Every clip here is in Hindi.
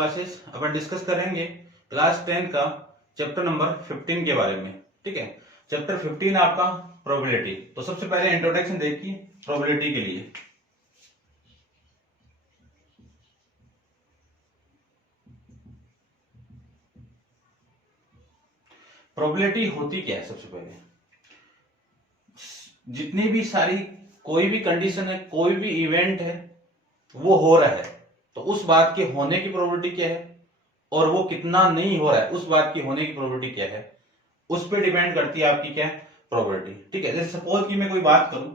क्लासेस अपन डिस्कस करेंगे क्लास 10 का चैप्टर नंबर 15 के बारे में। ठीक है, चैप्टर 15 आपका प्रोबेबिलिटी। तो सबसे पहले इंट्रोडक्शन देखिए प्रोबेबिलिटी के लिए। प्रोबेबिलिटी होती क्या है? सबसे पहले जितनी भी सारी कोई भी कंडीशन है, कोई भी इवेंट है, वो हो रहा है तो उस बात के होने की प्रोबेबिलिटी क्या है, और वो कितना नहीं हो रहा है उस बात की होने की प्रोबेबिलिटी क्या है, उस पर डिपेंड करती है आपकी क्या प्रोबेबिलिटी। ठीक है, जैसे सपोज कि मैं कोई बात करूं,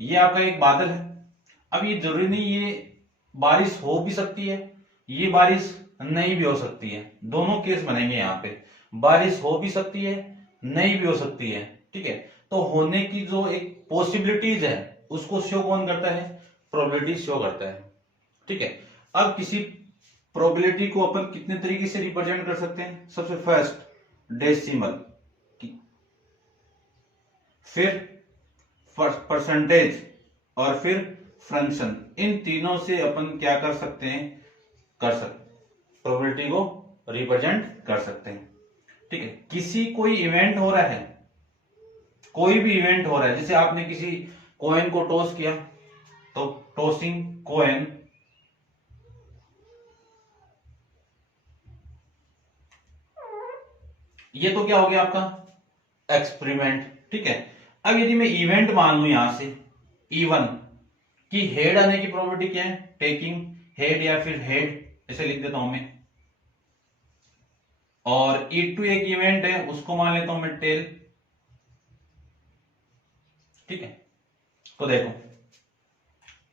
ये आपका एक बादल है। अब ये जरूरी नहीं ये बारिश हो भी सकती है, ये बारिश नहीं भी हो सकती है। दोनों केस बनेंगे यहाँ पे, बारिश हो भी सकती है, नहीं भी हो सकती है। ठीक है, तो होने की जो एक पॉसिबिलिटीज है उसको शो कौन करता है? प्रोबेबिलिटी शो करता है। ठीक है, अब किसी प्रोबेबिलिटी को अपन कितने तरीके से रिप्रेजेंट कर सकते हैं? सबसे फर्स्ट डेसिमल, फिर परसेंटेज और फिर फ्रैक्शन। इन तीनों से अपन क्या कर सकते हैं? प्रोबेबिलिटी को रिप्रेजेंट कर सकते हैं। ठीक है, किसी कोई इवेंट हो रहा है, कोई भी इवेंट हो रहा है, जैसे आपने किसी कॉइन को टॉस किया तो टॉसिंग कॉइन, ये तो क्या हो गया आपका एक्सपेरिमेंट। ठीक है, अब यदि मैं इवेंट मान लू यहां से E1 की हेड आने की प्रोबेबिलिटी क्या है? टेकिंग हेड या फिर हेड ऐसे लिख देता हूं मैं। और E2 एक इवेंट है, उसको मान लेता हूं मैं टेल। ठीक है, तो देखो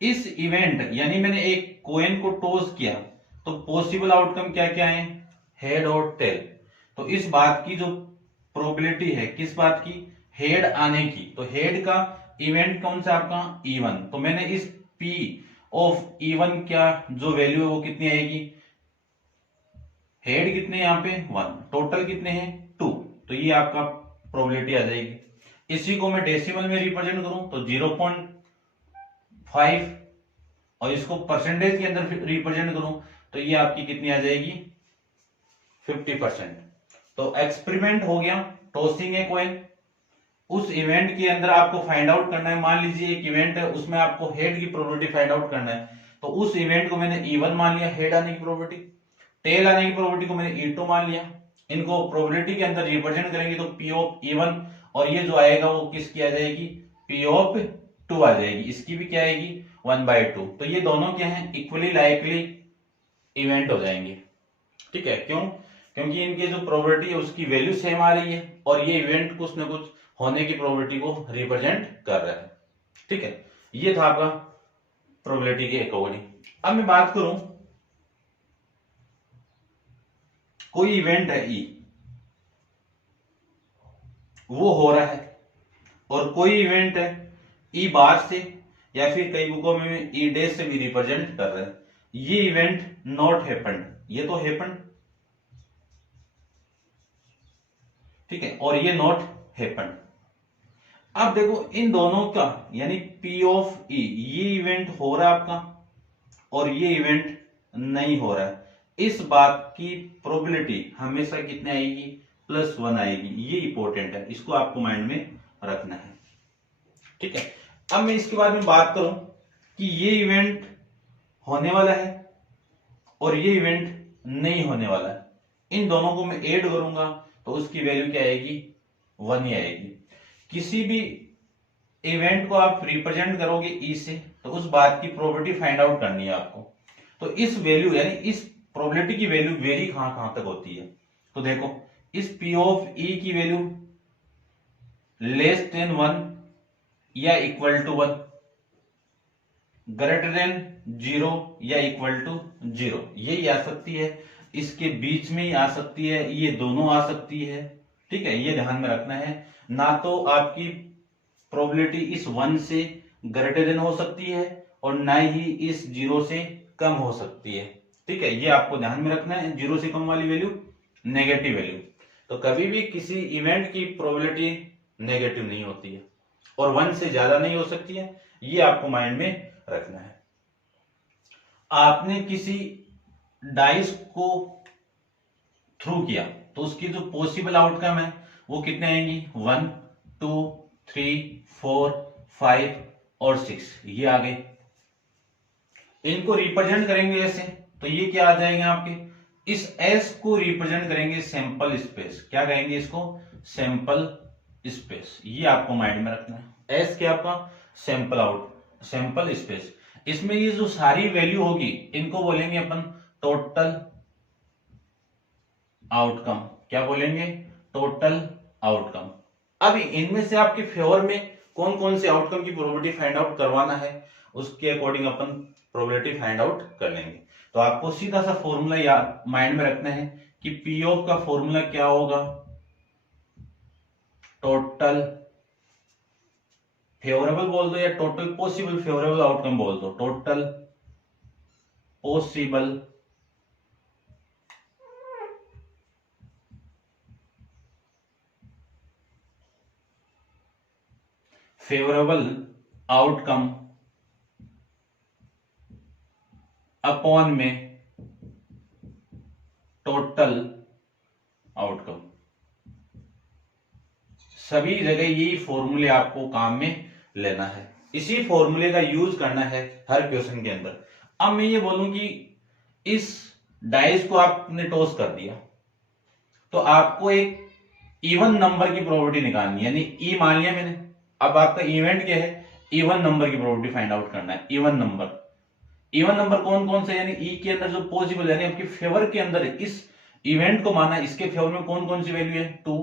इस इवेंट यानी मैंने एक कॉइन को टॉस किया तो पॉसिबल आउटकम क्या क्या है? हेड और टेल। तो इस बात की जो प्रोबेबिलिटी है, किस बात की? हेड आने की। तो हेड का इवेंट कौन सा आपका? E1। तो मैंने इस P ऑफ E1 क्या जो वैल्यू है वो कितनी आएगी? हेड कितने यहाँ पे? 1, टोटल कितने हैं? 2। तो ये आपका प्रोबेबिलिटी आ जाएगी। इसी को मैं डेसिमल में रिप्रेजेंट करूं तो 0.5, और इसको परसेंटेज के अंदर रिप्रेजेंट करूं तो ये आपकी कितनी आ जाएगी? 50%। तो एक्सपेरिमेंट हो गया, टॉसिंग है कॉइन। उस इवेंट के अंदर आपको फाइंड आउट करना है, मान लीजिए एक इवेंट है उसमें आपको हेड की प्रोबेबिलिटी फाइंड आउट करना है, तो उस इवेंट को मैंने E1 मान लिया हेड आने की प्रोबेबिलिटी, टेल आने की प्रोबेबिलिटी को मैंने E2 मान लिया। इनको प्रोबेबिलिटी के अंदर रिप्रेजेंट करेंगे तो P ऑफ E1, और ये जो आएगा वो किसकी आ जाएगी? P ऑफ 2 आ जाएगी। इसकी भी क्या आएगी? 1/2। तो ये दोनों क्या है? इक्वली लाइकली इवेंट हो जाएंगे। ठीक है, क्यों? क्योंकि इनकी जो प्रोबेबिलिटी है उसकी वैल्यू सेम आ रही है, और ये इवेंट कुछ ना कुछ होने की प्रोबेबिलिटी को रिप्रेजेंट कर रहा है। ठीक है, ये था आपका प्रोबेबिलिटी के अकॉर्डिंग। अब मैं बात करूं, कोई इवेंट है E, वो हो रहा है, और कोई इवेंट है E बार से, या फिर कई बुकों में E डैश से भी रिप्रेजेंट कर रहे हैं। ये इवेंट नॉट हैपेंड, ये तो हैपेंड। ठीक है, और ये नॉट हैपेंड। अब देखो इन दोनों का यानी P ऑफ E, ये इवेंट हो रहा है आपका, और ये इवेंट नहीं हो रहा है। इस बात की प्रोबेबिलिटी हमेशा कितने आएगी? +1 आएगी। ये इंपॉर्टेंट है, इसको आपको माइंड में रखना है। ठीक है, अब मैं इसके बारे में बात करूं कि ये इवेंट होने वाला है और ये इवेंट नहीं होने वाला है। इन दोनों को मैं ऐड करूंगा तो उसकी वैल्यू क्या आएगी? 1 ही आएगी। किसी भी इवेंट को आप रिप्रेजेंट करोगे E से तो उस बात की प्रोबेबिलिटी फाइंड आउट करनी है आपको। तो इस वैल्यू यानी इस प्रोबेबिलिटी की वैल्यू वेरी कहां कहां तक होती है? तो देखो इस P ऑफ E की वैल्यू <1 या इक्वल टू 1, <0 या इक्वल टू 0, यही आ सकती है। इसके बीच में ही आ सकती है, ये दोनों आ सकती है। ठीक है, ये ध्यान में रखना है। ना तो आपकी प्रोबेबिलिटी इस 1 से ग्रेटर हो सकती है, और ना ही इस 0 से कम हो सकती है। ठीक है, ये आपको ध्यान में रखना है। 0 से कम वाली वैल्यू नेगेटिव वैल्यू। तो कभी भी किसी इवेंट की प्रोबेबिलिटी नेगेटिव नहीं होती है, और 1 से ज्यादा नहीं हो सकती है। ये आपको माइंड में रखना है। आपने किसी डाइस को थ्रू किया तो उसकी जो पॉसिबल आउटकम है वो कितने आएंगी, 1 2 3 4 5 और 6, ये आ गए। इनको रिप्रेजेंट करेंगे ऐसे, तो ये क्या आ जाएंगे आपके, इस एस को रिप्रेजेंट करेंगे सैंपल स्पेस, क्या कहेंगे इसको, सैंपल स्पेस। ये आपको माइंड में रखना है, एस क्या आपका, सैंपल स्पेस। इसमें ये जो सारी वैल्यू होगी इनको बोलेंगे अपन टोटल आउटकम, क्या बोलेंगे, टोटल आउटकम। अब इनमें से आपके फेवर में कौन कौन से आउटकम की प्रोबेबिलिटी फाइंड आउट करवाना है, उसके अकॉर्डिंग अपन प्रोबेबिलिटी फाइंड आउट कर लेंगे। तो आपको सीधा सा फॉर्मूला याद माइंड में रखना है कि पी ऑफ का फॉर्मूला क्या होगा, टोटल फेवरेबल बोल दो या टोटल पॉसिबल फेवरेबल आउटकम बोल दो, total possible favourable outcome upon में टोटल आउटकम। सभी जगह यही फॉर्मूले आपको काम में लेना है, इसी फॉर्मूले का यूज करना है हर क्वेश्चन के अंदर। अब मैं ये बोलूं कि इस डाइस को आपने टॉस कर दिया तो आपको एक इवन नंबर की प्रोबेबिलिटी निकालनी है, यानी ई मान लिया मैंने। अब आपका इवेंट क्या है, इवन नंबर की प्रोबेबिलिटी फाइंड आउट करना है। इवन नंबर कौन कौन से, यानी ई के अंदर जो पॉसिबल यानी आपके फेवर के अंदर इस इवेंट को माना, इसके फेवर में कौन कौन सी वैल्यू है, 2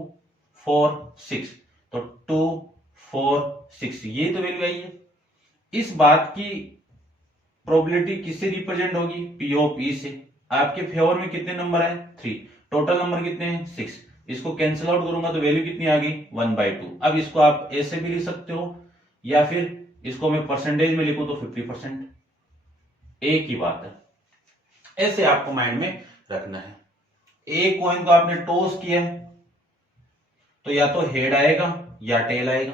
4 6, तो 2 4 6 ये तो वैल्यू आई है। इस बात की प्रोबेबिलिटी किससे रिप्रेजेंट होगी, पी ऑफ ई से। आपके फेवर में कितने नंबर है, 3, टोटल नंबर कितने हैं, 6। इसको कैंसिल आउट करूंगा तो वैल्यू कितनी आ गई, 1/2। अब इसको आप ऐसे भी लिख सकते हो या फिर इसको मैं परसेंटेज में लिखूं तो 50%, एक ही बात है। ऐसे आपको माइंड में रखना है। एक कॉइन को आपने टॉस किया है तो या तो हेड आएगा या टेल आएगा।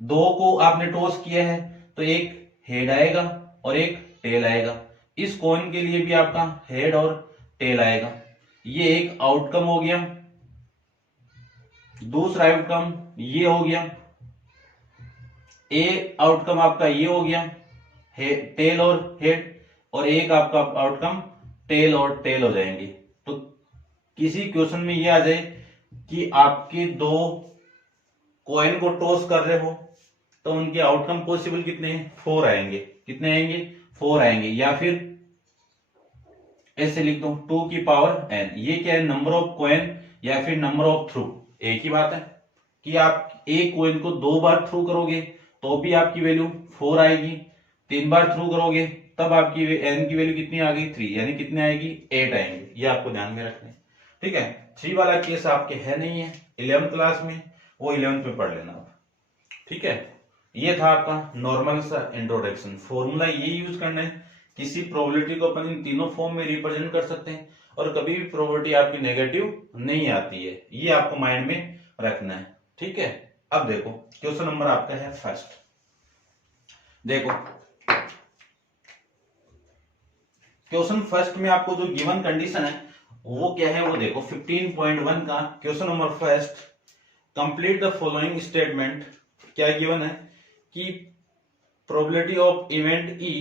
2 को आपने टॉस किया है तो एक हेड आएगा और एक टेल आएगा। इस कॉइन के लिए भी आपका हेड और टेल आएगा। ये एक आउटकम हो गया। दूसरा आउटकम ये हो गया, ए आउटकम आपका ये हो गया, टेल और हेड, और एक आपका आउटकम टेल और टेल हो जाएंगे। तो किसी क्वेश्चन में ये आ जाए कि आपके 2 कॉइन को टॉस कर रहे हो तो उनके आउटकम पॉसिबल कितने हैं, 4 आएंगे। कितने आएंगे, 4 आएंगे। या फिर ऐसे लिख दो 2 की पावर n, ये क्या है, नंबर ऑफ कॉइन या फिर नंबर ऑफ थ्रू, एक ही बात है कि आप एक कॉइन को 2 बार थ्रू करोगे तो भी आपकी वैल्यू 4 आएगी, 3 बार थ्रू करोगे तब आपकी n की वैल्यू कितनी आ गई, 3, यानी कितने आएगी, 8 आएंगे। ये आपको ध्यान में रखना है, ठीक है। 3 वाला केस आपके है नहीं है 11th क्लास में, वो 11th में पढ़ लेना आप, ठीक है। ये था आपका नॉर्मल सा इंट्रोडक्शन। फॉर्मूला ये यूज करना है, किसी प्रोबेबिलिटी को अपन इन तीनों फॉर्म में रिप्रेजेंट कर सकते हैं और कभी भी प्रोबेबिलिटी आपकी नेगेटिव नहीं आती है, ये आपको माइंड में रखना है, ठीक है। अब देखो क्वेश्चन नंबर आपका है फर्स्ट। देखो क्वेश्चन फर्स्ट में आपको जो गिवन कंडीशन है वो क्या है, वो देखो 15.1 का question number first. Complete the following statement. क्या गिवन है कि probability of event E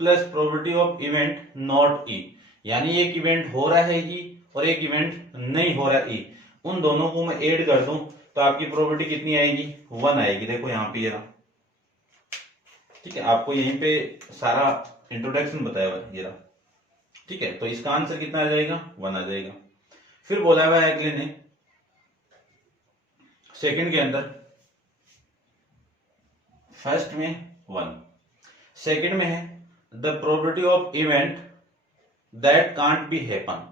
plus probability of event not E, यानी एक इवेंट हो रहा है ई और एक इवेंट नहीं हो रहा ई, उन दोनों को मैं ऐड कर दूं तो आपकी प्रोबेबिलिटी कितनी आएगी, 1 आएगी। देखो यहां पे ये रहा, ठीक है। आपको यहीं पे सारा इंट्रोडक्शन बताया हुआ है ये रहा, ठीक है। तो इसका आंसर कितना आ जाएगा, 1 आ जाएगा। फिर बोला हुआ है अगले ने सेकंड के अंदर, फर्स्ट में 1, सेकंड में है the probability of event that can't be happen.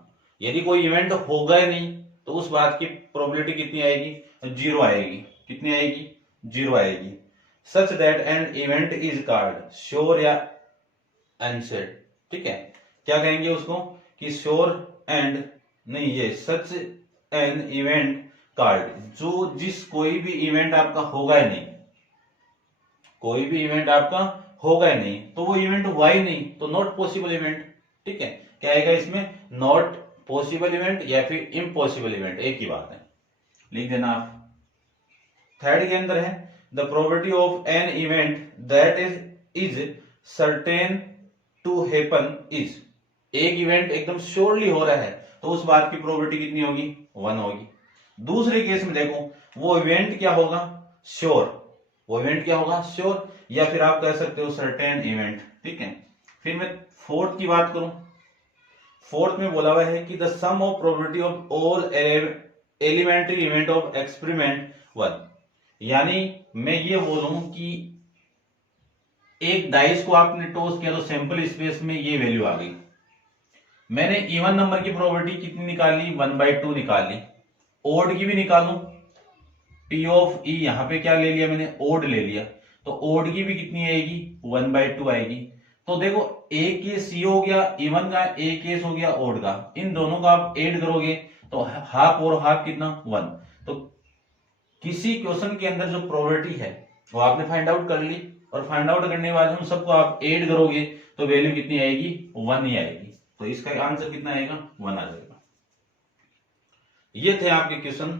यदि कोई इवेंट होगा ही नहीं तो उस बात की प्रोबेबिलिटी कितनी आएगी, 0 आएगी। कितनी आएगी, 0 आएगी। Such that an event is called sure या अनसेड, ठीक है। क्या कहेंगे उसको कि श्योर एंड नहीं, ये सच एन इवेंट कॉल्ड, जो जिस कोई भी इवेंट आपका होगा ही नहीं, कोई भी इवेंट आपका होगा ही नहीं तो वो इवेंट हुआ ही नहीं तो नॉट पॉसिबल इवेंट, ठीक है। क्या आएगा इसमें, नॉट पॉसिबल इवेंट या फिर इम्पॉसिबल इवेंट, एक ही बात है, लिख देना आप। थर्ड के अंदर है the probability of an event that is certain to happen is, एक इवेंट एकदम श्योरली हो रहा है तो उस बात की प्रोबेबिलिटी कितनी होगी, 1 होगी। दूसरे केस में देखो वो इवेंट क्या होगा, श्योर, वो इवेंट क्या होगा, श्योर, या फिर आप कह सकते हो सर्टेन इवेंट, ठीक है। फिर मैं फोर्थ की बात करूं, फोर्थ में बोला हुआ है कि the sum of probability of all elementary event of experiment 1, यानी मैं ये बोलूं कि एक डाइस को आपने टॉस किया तो सैंपल स्पेस में ये वैल्यू आ गई, मैंने इवन नंबर की प्रोबेबिलिटी कितनी निकाली, 1/2 निकाल ली, ओड की भी निकालूं, P ऑफ E यहां पे क्या ले लिया मैंने, ओड ले लिया, तो ओड की भी कितनी आएगी, 1/2 आएगी। तो देखो एक केस ये हो गया इवन का, एक केस हो गया ओड का, इन दोनों का आप ऐड करोगे तो हाफ और हाफ कितना, 1। तो किसी क्वेश्चन के अंदर जो प्रोबेबिलिटी है वो आपने फाइंड आउट कर ली, और फाइंड आउट करने के बाद उन सबको आप ऐड करोगे तो वैल्यू कितनी आएगी, 1 ही आएगी। तो इसका आंसर कितना आएगा, 1 आ जाएगा। ये थे आपके क्वेश्चन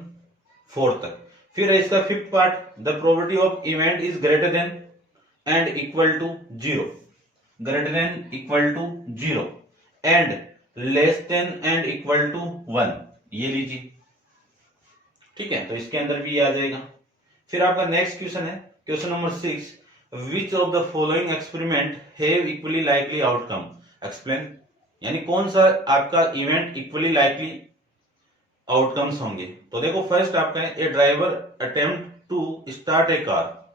4 तक। फिर है इसका fifth part, the probability of event is greater than and equal to 0, greater than equal to 0 and less than and equal to 1, ये लीजिए, ठीक है। तो इसके अंदर भी ये आ जाएगा। फिर आपका नेक्स्ट क्वेश्चन है question number 6, which of the following experiment have equally likely outcome, explain, यानी कौन सा आपका इवेंट इक्वली लाइकली आउटकम्स होंगे। तो देखो फर्स्ट आपका है a driver attempt to start a car,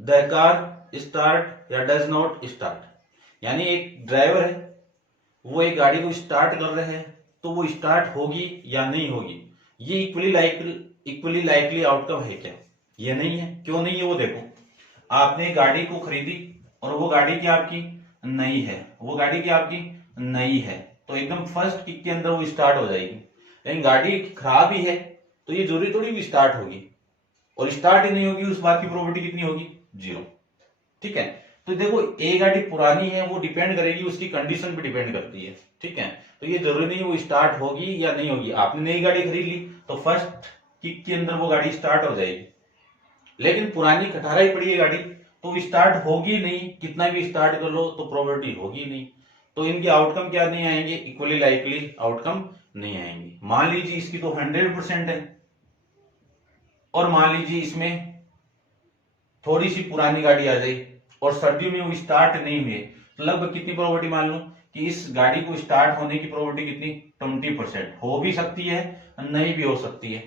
the car start या डज नॉट स्टार्ट, यानी एक ड्राइवर है वो एक गाड़ी को स्टार्ट कर रहे हैं तो वो स्टार्ट होगी या नहीं होगी, ये इक्वली लाइकली आउटकम है क्या, ये नहीं है। क्यों नहीं है वो देखो, आपने गाड़ी को खरीदी और वो गाड़ी की आपकी नई है, वो गाड़ी की आपकी नई है, तो एकदम फर्स्ट किक के अंदर वो स्टार्ट हो जाएगी। लेकिन गाड़ी खराब ही है तो ये जरूरी थोड़ी भी स्टार्ट होगी, और स्टार्ट ही नहीं होगी उस बात की प्रोबेबिलिटी कितनी होगी, 0, ठीक है। तो देखो एक गाड़ी पुरानी है वो डिपेंड करेगी उसकी कंडीशन पे डिपेंड करती है, ठीक है। तो ये जरूरी नहीं वो स्टार्ट होगी या नहीं होगी, आपने नई गाड़ी खरीद ली तो फर्स्ट किक के अंदर वो गाड़ी स्टार्ट हो जाएगी, लेकिन पुरानी खटारा ही पड़ी है गाड़ी तो स्टार्ट होगी नहीं, कितना भी स्टार्ट कर लो तो प्रोबेबिलिटी होगी नहीं। तो इनके आउटकम क्या नहीं आएंगे, इक्वली लाइकली आउटकम नहीं आएंगे। मान लीजिए इसकी तो 100% है और मान लीजिए इसमें थोड़ी सी पुरानी गाड़ी आ जाए और सर्दियों में वो स्टार्ट नहीं हुए, तो लगभग कितनी प्रोबेबिलिटी मान लो कि इस गाड़ी को स्टार्ट होने की प्रोबेबिलिटी कितनी, 20%, हो भी सकती है नहीं भी हो सकती है।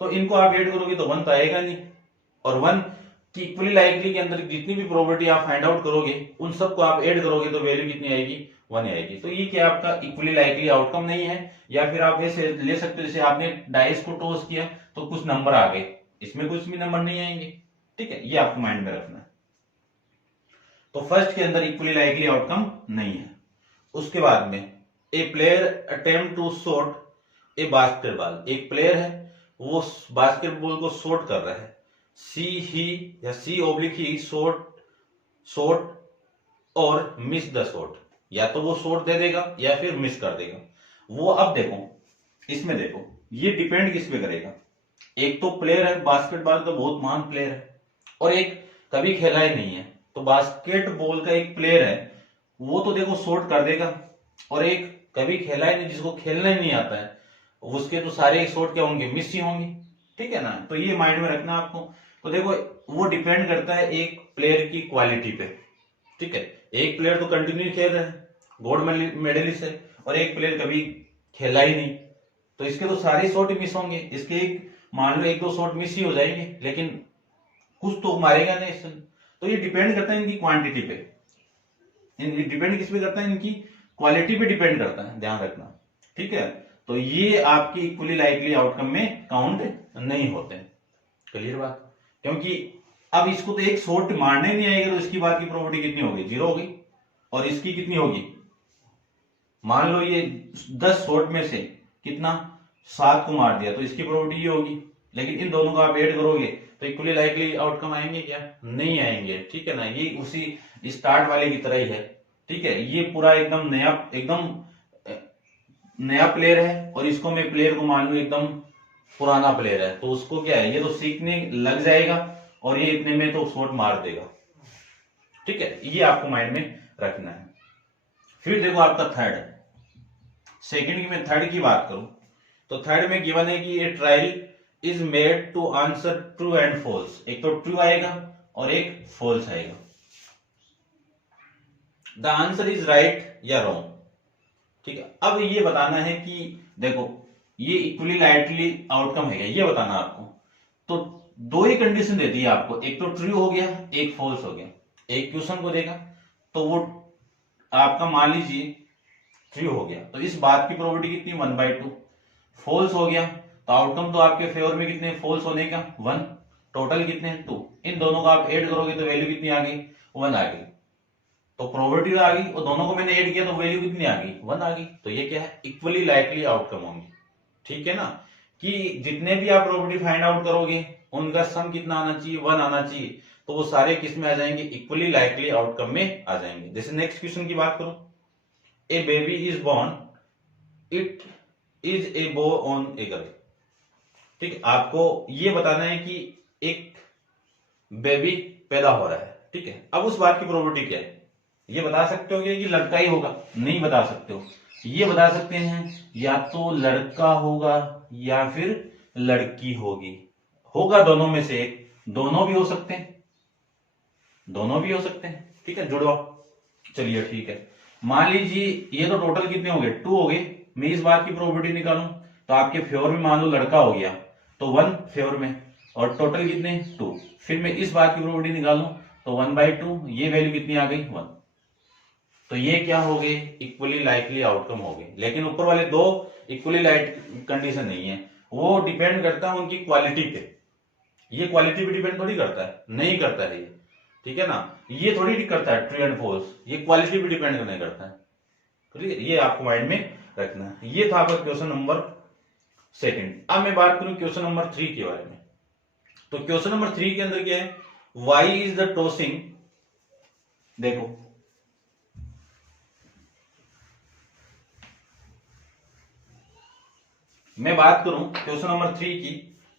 तो इनको आप ऐड करोगे तो 1 तो आएगा नहीं, और 1 की इक्वली लाइकली के अंदर जितनी भी प्रोबेबिलिटी आप फाइंड आउट करोगे उन सबको आप ऐड करोगे तो वैल्यू कितनी आएगी, 1 आएगी। तो ये क्या आपका इक्वली लाइकली आउटकम नहीं है। या फिर आप ऐसे ले सकते हो जैसे आपने डाइस को टॉस किया तो कुछ नंबर आ गए, इसमें कुछ भी नंबर नहीं आएंगे, ठीक है, ये आपको माइंड में रखना है। तो फर्स्ट के अंदर इक्वली लाइकली आउटकम नहीं है। उसके बाद में a player attempt to shot a basketball, एक प्लेयर है वो बास्केटबॉल को शॉट कर रहा है, सी ओब्लिक ही शॉट और मिस द शॉट, या तो वो शॉट दे देगा या फिर मिस कर देगा। वो अब देखो इसमें देखो ये डिपेंड किस पे करेगा, एक तो प्लेयर है बास्केटबॉल का बहुत महान प्लेयर है और एक कभी खेला ही नहीं है, तो बास्केटबॉल का एक प्लेयर है वो तो देखो शॉट कर देगा, और एक कभी खेला ही नहीं जिसको खेलना ही नहीं आता है उसके तो सारे शॉट क्या होंगे, मिस ही होंगे, ठीक है ना। तो ये माइंड में रखना आपको। तो देखो वो डिपेंड करता है एक प्लेयर की क्वालिटी पे, ठीक है। एक प्लेयर तो कंटिन्यू खेल रहा है, गोल्ड मेडलिस्ट है, और एक प्लेयर कभी खेला ही नहीं, तो इसके तो सारे शॉट ही मिस होंगे, इसके एक मान लो 1-2 शॉट मिस ही हो जाएंगे लेकिन कुछ तो मारेगा नहीं इससे। तो ये डिपेंड करता है इनकी क्वांटिटी पे, डिपेंड किस पे करता है, इनकी क्वालिटी पे डिपेंड करता है, ध्यान रखना, ठीक है। तो ये आपकी इक्वली लाइकली आउटकम में काउंट नहीं होते, क्लियर बात। क्योंकि अब इसको तो एक शॉट मारने नहीं आएगा तो इसकी बात की प्रोबेबिलिटी कितनी होगी, 0 होगी, और इसकी कितनी होगी, मान लो ये 10 शॉट में से कितना 7 को मार दिया तो इसकी प्रोबेबिलिटी ये होगी, लेकिन इन दोनों को आप ऐड करोगे तो इक्वली लाइकली आउटकम आएंगे क्या, नहीं आएंगे, ठीक है ना। ये उसी स्टार्ट वाले की तरह ही है, ठीक है। ये पूरा एकदम नया एकदम नया प्लेयर है और इसको मैं प्लेयर को मान लू एकदम पुराना प्लेयर है, तो उसको क्या है, ये तो सीखने लग जाएगा और ये इतने में तो शॉट मार देगा। ठीक है, ये आपको माइंड में रखना है। फिर देखो आपका थर्ड, सेकंड की मैं थर्ड की बात करूं तो थर्ड में गिवन है कि ये trial is made to answer true and false. एक तो ट्रू आएगा और एक फॉल्स आएगा। द आंसर इज राइट या रॉन्ग। ठीक है, अब ये बताना है कि देखो ये इक्वली लाइटली आउटकम है क्या, ये बताना आपको। तो दो ही कंडीशन देती है आपको, एक तो ट्रू हो गया, एक फॉल्स हो गया। एक क्वेश्चन को देगा तो वो आपका मान लीजिए ट्रू हो गया, तो इस बात की प्रोबेबिलिटी कितनी, 1/2। फॉल्स हो गया तो आउटकम तो आपके फेवर में कितने, फॉल्स होने का 1, टोटल कितने 2। इन दोनों का आप ऐड करोगे तो वैल्यू कितनी आ गई, 1 आ गई। तो प्रोबेबिलिटी आ गई और दोनों को मैंने ऐड किया तो वैल्यू कितनी आ गई, 1 आ गई। तो ये क्या है, इक्वली लाइकली आउटकम होंगे। ठीक है ना, कि जितने भी आप प्रोबेबिलिटी फाइंड आउट करोगे उनका सम कितना आना चाहिए, 1 आना चाहिए। तो वो सारे किस में आ जाएंगे, इक्वली लाइकली आउटकम में आ जाएंगे। जैसे नेक्स्ट क्वेश्चन की बात करूं, a baby is born, it is a boy on a girl. ठीक है, आपको ये बताना है कि एक बेबी पैदा हो रहा है। ठीक है, अब उस बात की प्रोबेबिलिटी क्या है, ये बता सकते हो कि लड़का ही होगा, नहीं बता सकते हो। ये बता सकते हैं या तो लड़का होगा या फिर लड़की होगी, होगा दोनों में से एक, दोनों भी हो सकते हैं, दोनों भी हो सकते हैं। ठीक है, जुड़वा। चलिए ठीक है, मान लीजिए ये तो टोटल कितने हो गए, 2 हो गए। मैं इस बात की प्रोबेबिलिटी निकालूं तो आपके फेवर में मान लो लड़का हो गया तो 1 फेवर में, और टोटल कितने 2। फिर मैं इस बात की प्रोबेबिलिटी निकालूं तो 1/2, ये वैल्यू कितनी आ गई 1। तो ये क्या हो गए, इक्वली लाइकली आउटकम हो गए। लेकिन ऊपर वाले दो इक्वली लाइक कंडीशन नहीं है, वो डिपेंड करता है उनकी क्वालिटी पे। ये क्वालिटी पे डिपेंड थोड़ी करता है, नहीं करता है ये। ठीक है ना, ये थोड़ी करता है ट्रू एंड फॉल्स, ये क्वालिटी पे डिपेंड नहीं करता है। ठीक है, ये आपको माइंड में रखना है। ये था आपका क्वेश्चन नंबर सेकंड। अब मैं बात करूं क्वेश्चन नंबर 3 के बारे में। तो क्वेश्चन नंबर 3 के अंदर क्या है, वाई इज द टॉसिंग। देखो मैं बात करूं क्वेश्चन नंबर 3 की,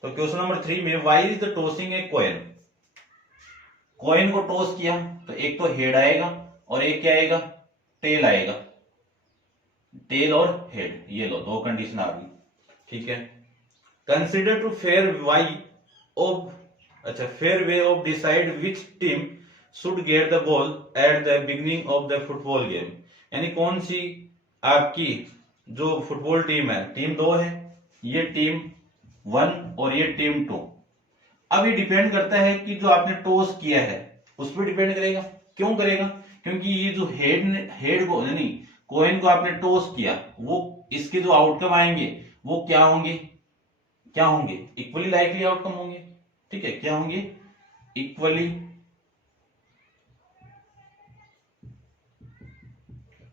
तो क्वेश्चन नंबर 3 में why is the tossing a coin. Coin को टॉस किया तो एक तो हेड आएगा और एक क्या आएगा, टेल आएगा। टेल और हेड, ये लो दो कंडीशन आ गई। ठीक है, consider to fair why of, अच्छा fair way of decide which team should get the ball at the beginning of the football game. यानी कौन सी आपकी जो फुटबॉल टीम है, टीम 2 है, ये टीम 1 और ये टीम 2। अब ये डिपेंड करता है कि जो आपने टॉस किया है उस पर डिपेंड करेगा। क्यों करेगा, क्योंकि ये जो हेड को यानी कॉइन को आपने टॉस किया, वो इसके जो आउटकम आएंगे वो क्या होंगे, क्या होंगे, इक्वली लाइकली आउटकम होंगे। ठीक है, क्या होंगे, इक्वली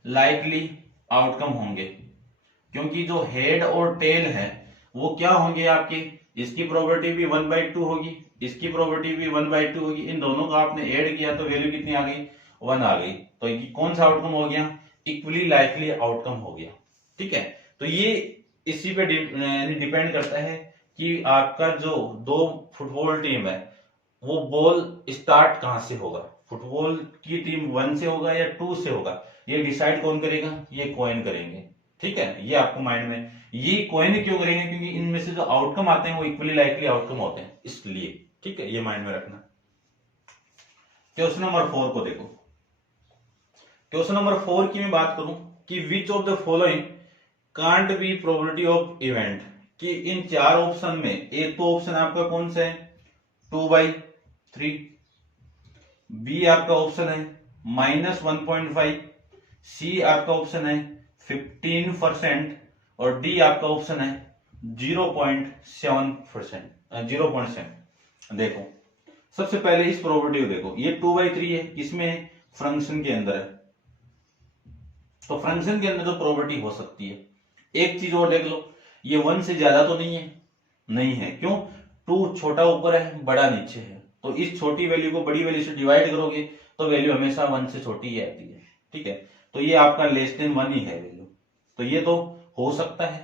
लाइकली आउटकम होंगे। क्योंकि जो हेड और टेल है वो क्या होंगे आपके, इसकी प्रोबेबिलिटी भी 1/2 होगी, इसकी प्रोबेबिलिटी भी 1/2 होगी। इन दोनों का आपने ऐड किया तो वैल्यू कितनी आ गई, 1 आ गई। तो ये कौन सा आउटकम हो गया, इक्वली लाइकली आउटकम हो गया। ठीक है, तो ये इसी पे डिपेंड करता है कि आपका जो दो फुटबॉल टीम है वो बॉल स्टार्ट कहां से होगा, फुटबॉल की टीम 1 से होगा या 2 से होगा, ये डिसाइड कौन करेगा, ये कॉइन करेंगे। ठीक है, ये आपको माइंड में, ये कॉइन क्यों करेंगे, क्योंकि इनमें से जो आउटकम आते हैं वो इक्वली लाइकली आउटकम होते हैं, इसलिए। ठीक है, ये माइंड में रखना। क्वेश्चन नंबर 4 को देखो। क्वेश्चन नंबर 4 की मैं बात करूं कि which of the following can't be probability of event, कि इन 4 ऑप्शन में एक तो ऑप्शन आपका कौन सा है, 2/3, बी आपका ऑप्शन है -1.5, सी आपका ऑप्शन है 15% और डी आपका ऑप्शन है 0.7%, 0.7। देखो सबसे पहले इस प्रोबेबिलिटी को देखो, ये 2/3 है, किसमें, फ्रंक्शन के अंदर है। तो फ्रंक्शन के अंदर तो प्रोबेबिलिटी हो सकती है। एक चीज और देख लो, ये 1 से ज्यादा तो नहीं है, नहीं है, क्यों, 2 छोटा ऊपर है बड़ा नीचे है, तो इस छोटी वैल्यू को बड़ी वैल्यू से डिवाइड करोगे तो वैल्यू हमेशा 1 से छोटी ही आती है। ठीक है, तो ये आपका लेस देन 1 ही है वैल्यू, तो ये तो हो सकता है,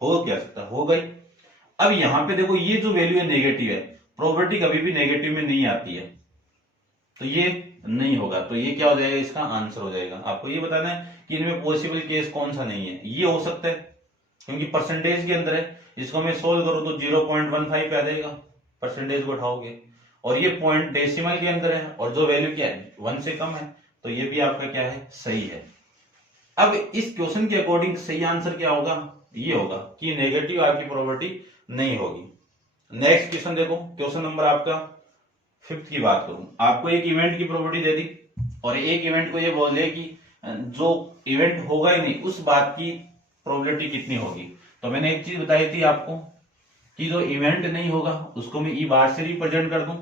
हो क्या सकता है, हो गई। अब यहां पे देखो ये जो वैल्यू है नेगेटिव है, प्रोबेबिलिटी कभी भी नेगेटिव में नहीं आती है, तो ये नहीं होगा, तो ये क्या हो जाएगा, इसका आंसर हो जाएगा। आपको ये बताना है कि इनमें पॉसिबल केस कौन सा नहीं है। ये हो सकता है क्योंकि परसेंटेज के अंदर है, इसको मैं सोल्व करूं तो 0.15 पे आ जाएगा, परसेंटेज को उठाओगे, और ये पॉइंट डेसिमल के अंदर है और जो वैल्यू क्या है 1 से कम है, तो ये भी आपका क्या है, सही है। अब इस क्वेश्चन के अकॉर्डिंग सही आंसर क्या होगा, ये होगा कि नेगेटिव आपकी प्रोबेबिलिटी नहीं होगी। नेक्स्ट क्वेश्चन देखो, क्वेश्चन नंबर आपका 5 की बात करूं, आपको एक इवेंट की प्रोबेबिलिटी दे दी और एक इवेंट को ये बोल दिया कि जो इवेंट होगा ही नहीं उस बात की प्रोबेबिलिटी कितनी होगी। तो मैंने एक चीज बताई थी आपको कि जो इवेंट नहीं होगा उसको मैं ई बार से रिप्रेजेंट कर दूं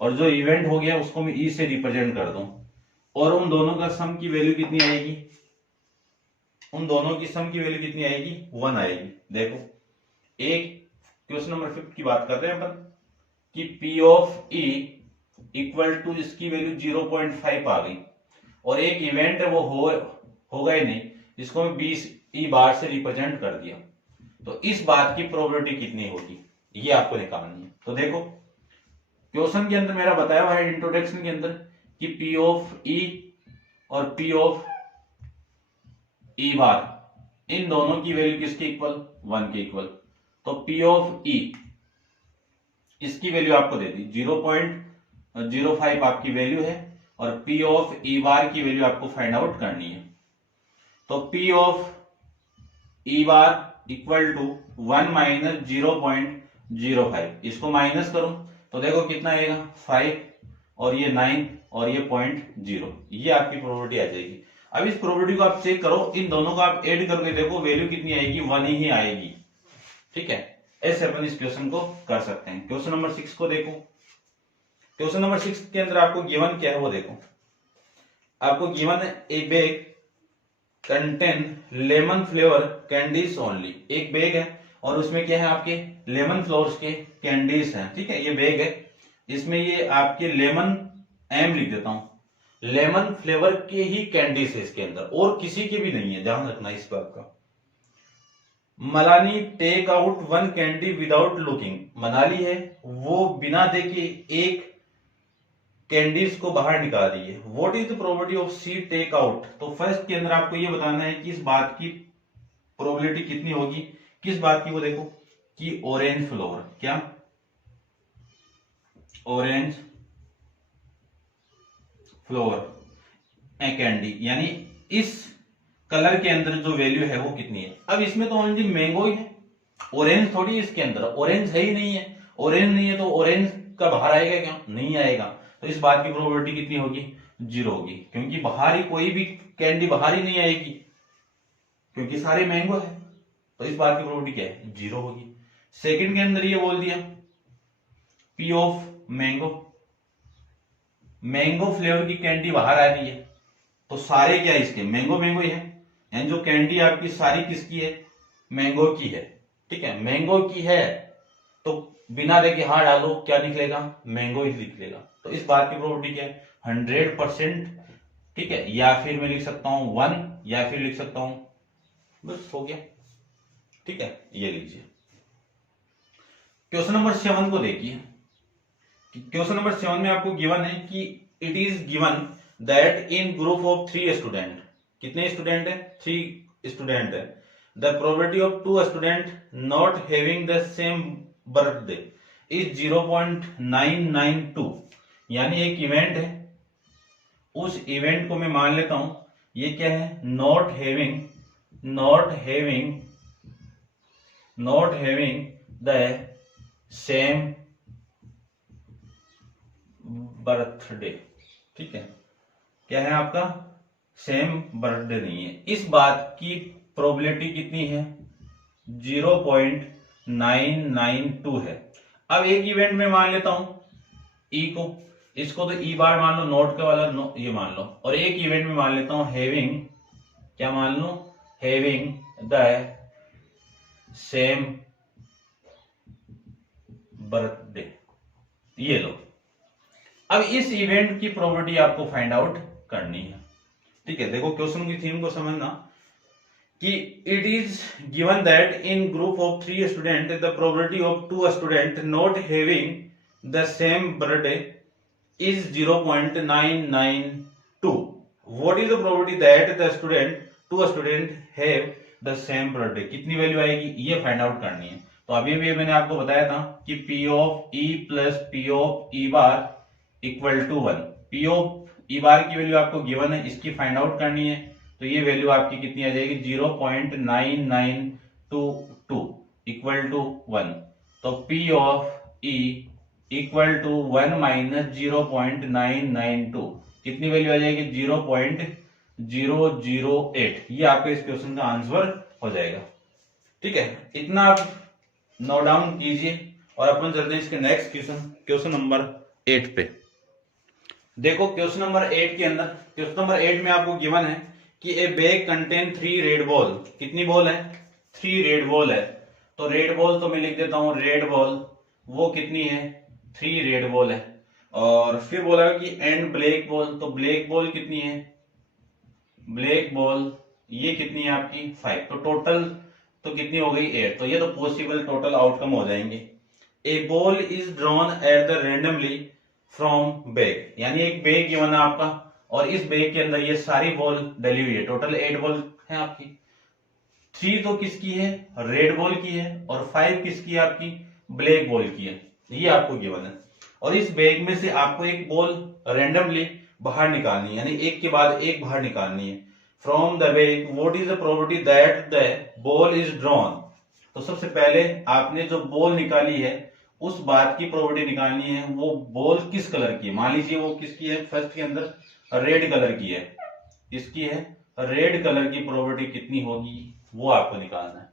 और जो इवेंट हो गया उसको मैं ई से रिप्रेजेंट कर दूं, और उन दोनों का सम की वैल्यू कितनी आएगी, उन दोनों की सम की वैल्यू कितनी आएगी, 1 आएगी। देखो एक क्वेश्चन नंबर 5 की बात कर रहे हैं अपन कि P of E equal to इसकी वैल्यू 0.5 आ गई और एक इवेंट है वो होगा ही नहीं, इसको मैं 20 ई बार से रिप्रेजेंट कर दिया, तो इस बात की प्रोबेबिलिटी कितनी होगी, ये आपको निकालनी है। तो देखो क्वेश्चन के अंदर मेरा बताया हुआ है इंट्रोडक्शन के अंदर कि P ऑफ E और P ऑफ E बार इन दोनों की वैल्यू किसके इक्वल, 1 के इक्वल। तो P ऑफ E इसकी वैल्यू आपको दे दी 0.05 आपकी वैल्यू है और P ऑफ E बार की वैल्यू आपको फाइंड आउट करनी है। तो P of E bar equal to 1 minus 0.05, इसको माइनस करूं तो देखो कितना आएगा, 5 और ये 9 और ये 0.0, ये आपकी प्रोबेबिलिटी आ जाएगी। अब इस प्रोबेबिलिटी को आप चेक करो, इन दोनों को आप ऐड करके देखो वैल्यू कितनी आएगी, 1 ही आएगी। ठीक है, ऐसे अपन इस क्वेश्चन को कर सकते हैं। क्वेश्चन नंबर 6 को देखो, क्वेश्चन नंबर 6 के अंदर आपको गिवन क्या है वो देखो, आपको गिवन है ए bag contain lemon flavour candies only, एक बैग है और उसमें क्या है आपके लेमन फ्लेवर्स के कैंडीज हैं। ठीक है, ये बैग है, इसमें ये आपके लेमन एम लिख देता हूं, लेमन फ्लेवर के ही कैंडीज है इसके अंदर और किसी के भी नहीं है, ध्यान रखना इस बात का। Malani take out 1 candy without looking, Manali है वो बिना देखे एक कैंडीज को बाहर निकाल रही है। What is the probability of C take out, तो फर्स्ट के अंदर आपको ये बताना है कि इस बात की प्रोबेबिलिटी कितनी होगी, किस बात की, वो देखो कि ऑरेंज फ्लोवर, क्या ऑरेंज फ्लोवर कैंडी, यानी इस कलर के अंदर जो वैल्यू है वो कितनी है। अब इसमें तो ओनली मैंगो ही है, ऑरेंज थोड़ी इसके अंदर, ऑरेंज है ही नहीं है, ऑरेंज नहीं है तो ऑरेंज का बाहर आएगा क्या, नहीं आएगा, तो इस बात की प्रोबेबिलिटी कितनी होगी, 0 होगी, क्योंकि बाहर ही कोई भी कैंडी बाहर ही नहीं आएगी क्योंकि सारे मैंगो है, तो इस बात की प्रोबेबिलिटी क्या है, 0 होगी। सेकंड के अंदर ये बोल दिया P of mango, mango flavour की कैंडी बाहर आ रही है, तो सारे क्या इसके मैंगो मैंगो ही है, यानी जो कैंडी आपकी सारी किसकी है, मैंगो की है। ठीक है, मैंगो की है तो बिना देखे हाँ डालो, क्या निकलेगा, मैंगो ही निकलेगा, तो इस बात की प्रोबेबिलिटी क्या है, 100%। ठीक है, या फिर मैं लिख सकता हूं 1 या फिर लिख सकता हूं, बस हो गया। ठीक है, ये लीजिए। क्वेश्चन नंबर 7 को देखिए, क्वेश्चन नंबर 7 में आपको गिवन है कि it is given that in group of 3 student, कितने स्टूडेंट है, 3 स्टूडेंट है, the probability of 2 student not having the same birthday is 0.992, यानी एक इवेंट है, उस इवेंट को मैं मान लेता हूं ये क्या है, not having the same birthday. ठीक है, क्या है आपका, सेम बर्थडे नहीं है, इस बात की प्रोबेबिलिटी कितनी है, 0.992 है। अब एक इवेंट में मान लेता हूं ई को, इसको तो ई बार मान लो, नोट का वाला ये मान लो, और एक इवेंट में मान लेता हूं हैविंग, क्या मान लो, हैविंग द सेम बर्थडे, ये लो। अब इस इवेंट की प्रोबेबिलिटी आपको फाइंड आउट करनी है। ठीक है, देखो क्वेश्चन की थीम को समझना कि it is given that in group of 3 student the probability of 2 student not having the same birthday is 0.992. What is the probability that the student 2 student have the same birthday, कितनी वैल्यू आएगी ये फाइंड आउट करनी है। तो अभी भी मैंने आपको बताया था कि P of E plus P of E bar equal to 1। P of E bar की वैल्यू आपको गिवन है, इसकी फाइंड आउट करनी है। तो ये वैल्यू आपकी कितनी आ जाएगी 0.9922 इक्वल टू 1। तो P of E equal to 1 minus 0.992 कितनी वैल्यू आ जाएगी 0.008। ये आपके इस क्वेश्चन का आंसर हो जाएगा। ठीक है, इतना आप नोट डाउन कीजिए और अपन चलते हैं इसके नेक्स्ट क्वेश्चन नंबर 8 पे। देखो क्वेश्चन नंबर 8 के अंदर, क्वेश्चन नंबर 8 में आपको गिवन है कि ए बैग कंटेन 3 रेड बॉल। कितनी बॉल है 3 रेड बॉल है। तो रेड बॉल तो मैं लिख देता हूं रेड बॉल, वो कितनी है 3 रेड बॉल है। और फिर बोला कि एंड ब्लैक बॉल, तो ब्लैक बॉल कितनी है ब्लैक बॉल ये कितनी है आपकी 5। तो टोटल तो कितनी हो गई 8। तो ये तो पॉसिबल टोटल आउटकम हो जाएंगे। A ball is drawn at the randomly from bag, यानी एक बैग गिवन है आपका और इस बैग के अंदर ये सारी बॉल डली हुई है। टोटल 8 बॉल है आपकी। 3 तो किसकी है रेड बॉल की है और 5 किसकी है आपकी ब्लैक बॉल की है, ये आपको गिवन है। और इस बैग में से आपको एक बॉल रैंडमली बाहर निकालनी है, यानी एक के बाद एक बाहर निकालनी है। From the bag what is the probability that the ball is drawn. तो सबसे पहले आपने जो बॉल निकाली है उस बात की प्रोबेबिलिटी निकालनी है वो बॉल किस कलर की है। मान लीजिए वो किसकी है फर्स्ट के अंदर रेड कलर की है, किसकी है रेड कलर की प्रोबेबिलिटी कितनी होगी वो आपको निकालना है।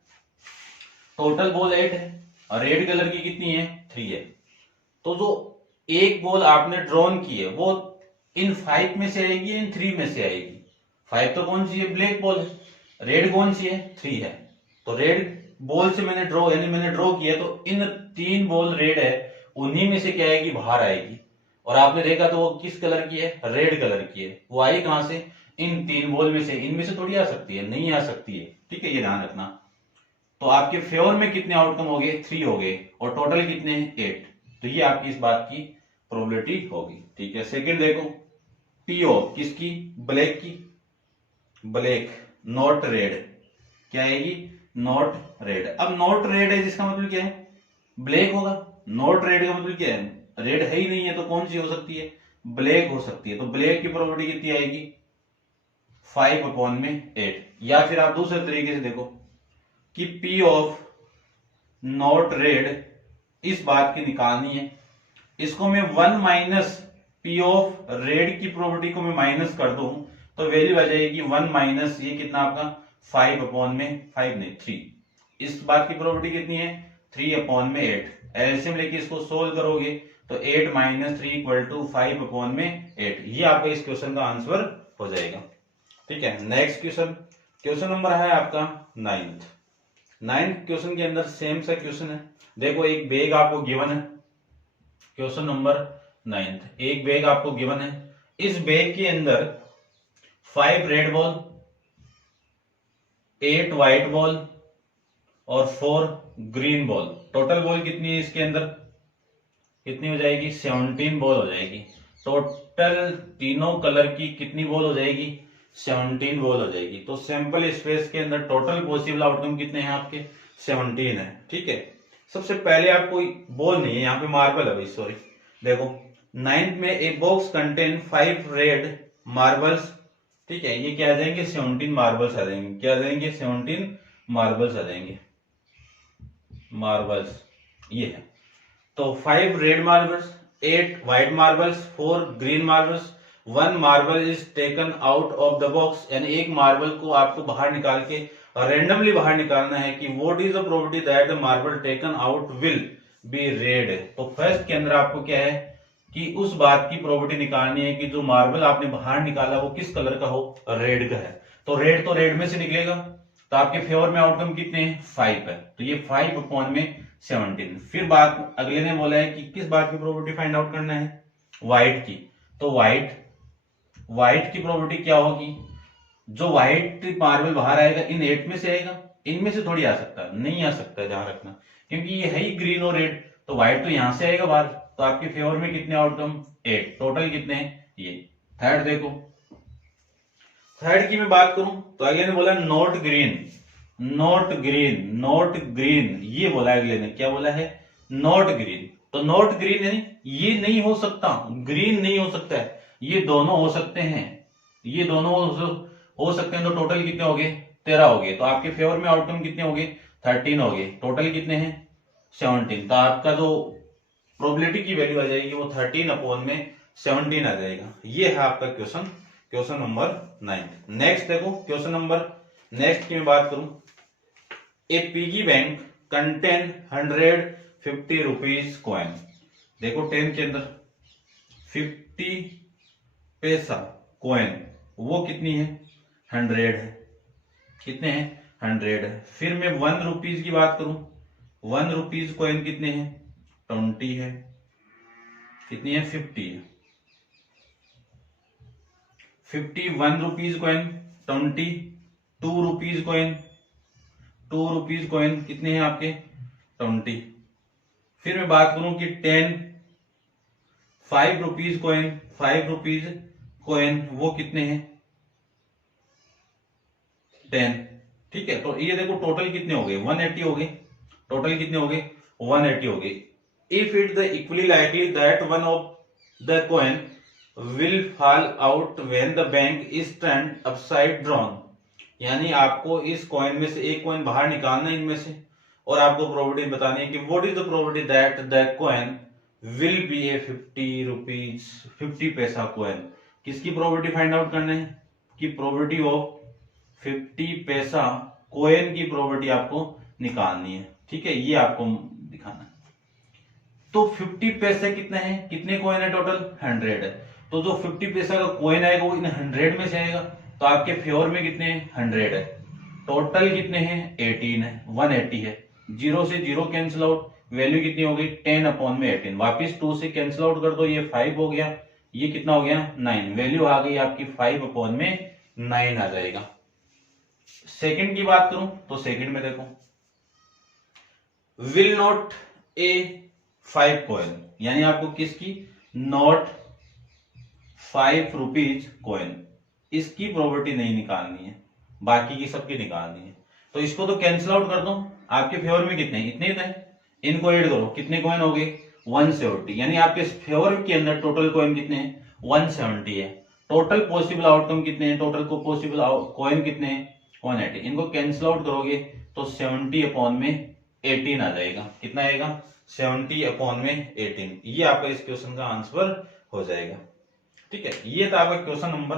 टोटल बॉल 8 है और रेड कलर की कितनी है 3 है। तो जो एक बॉल आपने ड्रॉन की है वो इन 5 में से आएगी इन 3 में से आएगी। 5 तो कौन सी है ब्लैक बॉल है, रेड कौन सी है 3 है। तो रेड बॉल से मैंने ड्रॉ यानी मैंने ड्रॉ किया तो इन 3 बॉल रेड है उन्हीं में से क्या आएगी बाहर आएगी। और आपने देखा तो वो किस कलर की है रेड कलर की है। वो आई कहां से इन 3 बॉल में से, इनमें से थोड़ी आ सकती है नहीं आ सकती है। ठीक है ये ध्यान रखना। तो आपके फेवर में कितने आउटकम हो गए 3 हो गए और टोटल कितने 8। तो ये आपकी इस बात की प्रोबेबिलिटी होगी। ठीक है सेकंड देखो पी ऑफ किसकी ब्लैक की, ब्लैक नॉट रेड क्या आएगी नॉट रेड। अब नॉट रेड है जिसका मतलब क्या है ब्लैक होगा। नॉट रेड का मतलब क्या है रेड है ही नहीं है तो कौन सी हो सकती है ब्लैक हो सकती है। तो ब्लैक की प्रोबेबिलिटी कितनी आएगी 5/8। या फिर आप दूसरे तरीके से देखो कि P ऑफ नॉट रेड इस बात की निकालनी है। इसको मैं 1 माइनस P ऑफ रेड की प्रोबेबिलिटी को मैं माइनस कर दूं तो वैल्यू आ जाएगी 1 माइनस ये कितना आपका 5/5 नहीं 3। इस बात की प्रोबेबिलिटी कितनी है 3/8। एलसीएम लेके इसको सोल्व करोगे तो 8 माइनस 3 इक्वल टू 5/8। ये आपका इस क्वेश्चन का आंसर हो जाएगा। ठीक है नेक्स्ट क्वेश्चन नंबर है आपका 9th क्वेश्चन के अंदर सेम सा क्वेश्चन है। देखो एक बैग आपको गिवन है, क्वेश्चन नंबर 9th एक बैग आपको गिवन है। इस बैग के अंदर 5 रेड बॉल 8 व्हाइट बॉल और 4 ग्रीन बॉल। टोटल बॉल कितनी है इसके अंदर कितनी हो जाएगी 17 बॉल हो जाएगी। टोटल तीनों कलर की कितनी बॉल हो जाएगी 17 बॉल हो जाएगी। तो सैंपल स्पेस के अंदर टोटल पॉसिबल आउटकम कितने हैं आपके 17 है। ठीक है सबसे पहले आप कोई बॉल नहीं है यहाँ पे मार्बल है भाई सॉरी। देखो 9th में a box contain 5 red marbles. ठीक है ये क्या आ जाएंगे 17 मार्बल्स आ जाएंगे। क्या आ जाएंगे 17 मार्बल्स आ जाएंगे मार्बल्स ये है। तो 5 red marbles 8 white marbles 4 green marbles 1 marble is taken out of the box, यानी एक मार्बल को आपको बाहर निकाल के रैंडमली बाहर निकालना है कि what is the probability that the marble taken out will be red. तो फर्स्ट के अंदर आपको क्या है कि उस बात की प्रोबेबिलिटी निकालनी है कि जो मार्बल आपने बाहर निकाला वो किस कलर का हो रेड का है। तो रेड में से निकलेगा तो आपके फेवर में आउटकम कितने हैं 5 है। तो ये 5/17। फिर बात अगले ने बोला है कि किस बात की प्रोबेबिलिटी फाइंड आउट करना है व्हाइट की। तो व्हाइट की प्रोबेबिलिटी क्या होगी जो व्हाइट मार्बल बाहर आएगा इन 8 में से आएगा, इनमें से थोड़ी आ सकता है, नहीं आ सकता है, ध्यान रखना, क्योंकि ये है ही ग्रीन और रेड, तो व्हाइट तो यहां से आएगा बाहर। तो आपके फेवर में कितने आउटकम? 8। टोटल कितने हैं ये? थर्ड देखो, थर्ड की मैं बात करूं तो अगले ने बोला not green, not green, not green, ये बोला है अगले ने, क्या बोला है? Not green. तो नॉट ग्रीन यानी ये नहीं हो सकता, ग्रीन नहीं हो सकता है, ये दोनों हो सकते हैं, ये दोनों हो सकते हैं। तो टोटल कितने हो गए? 13 हो गए। तो आपके फेवर में आउटकम कितने हो गए? 13 हो गए। टोटल कितने हैं? 17। तो आपका जो प्रोबेबिलिटी की वैल्यू आ जाएगी वो 13 अपॉन में 17 आ जाएगा। ये है आपका क्वेश्चन, क्वेश्चन नंबर 9। नेक्स्ट देखो क्वेश्चन नंबर नेक्स्ट की मैं बात करूं, a piggy bank contain 150 rupees coin. देखो 10 के अंदर 50 पैसा कॉइन वो कितनी है? 100 है। कितने हैं? 100 है। फिर मैं 1 रुपीज की बात करूं, 1 रुपीज कॉइन कितने हैं? 20 है। कितनी है? 50 है। 51 rupees coin 20, 2 rupees coin, 2 rupees coin कितने हैं आपके? 20। फिर मैं बात करूं कि 10, 5 रुपीज कॉइन, 5 रुपीज कॉइन वो कितने हैं? 10। ठीक है, तो ये देखो टोटल कितने हो गए? 180 हो गए। टोटल कितने हो गए? 180 हो गए। If it the equally likely that one of the coin will fall out when the bank is turn upside down, यानी आपको इस कॉइन में से एक कॉइन बाहर निकालना है इनमें से, और आपको प्रोबेबिलिटी बतानी है कि what is the probability that the coin will be A 50 rupees 50 पैसा कॉइन। किसकी प्रोबेबिलिटी फाइंड आउट करना है? कि प्रोबेबिलिटी ऑफ 50 पैसा कॉइन की प्रोबेबिलिटी आपको निकालनी है। ठीक है, ये आपको दिखाना है। तो 50 पैसे कितने हैं? कितने कॉइन है टोटल? 100 है। तो जो 50 पैसा का कॉइन आएगा वो इन 100 में से आएगा। तो आपके फेवर में कितने हैं? 100 है। टोटल कितने हैं? 18 है, 180 है। 0 से 0 कैंसिल आउट, वैल्यू कितनी हो गई? 10 अपॉन में 18। वापिस 2 से कैंसिल आउट कर दो, ये 5 हो गया, ये कितना हो गया? 9। वैल्यू आ गई आपकी 5 अपॉन में 9 आ जाएगा। सेकंड की बात करूं तो सेकंड में देखो, विल नॉट ए 5 कॉइन, यानी आपको किसकी? नॉट 5 रुपीज कॉइन, इसकी प्रोबेबिलिटी नहीं निकालनी है, बाकी की सबकी निकालनी है। तो इसको तो कैंसिल आउट कर दो। आपके फेवर में कितने? इतने ही थे, इनको ऐड करो, कितने कॉइन हो गए? 170। यानी आपके फेवर के अंदर टोटल कॉइन कितने हैं? 170 है। टोटल पॉसिबल आउटकम कितने हैं? टोटल को पॉसिबल कॉइन कितने हैं? 180। इनको कैंसिल आउट करोगे तो 70 अपॉन में 18 आ जाएगा। कितना आएगा? 70 अपॉन में 18। ये आपका इस क्वेश्चन का आंसर हो जाएगा। ठीक है, ये था आपका क्वेश्चन नंबर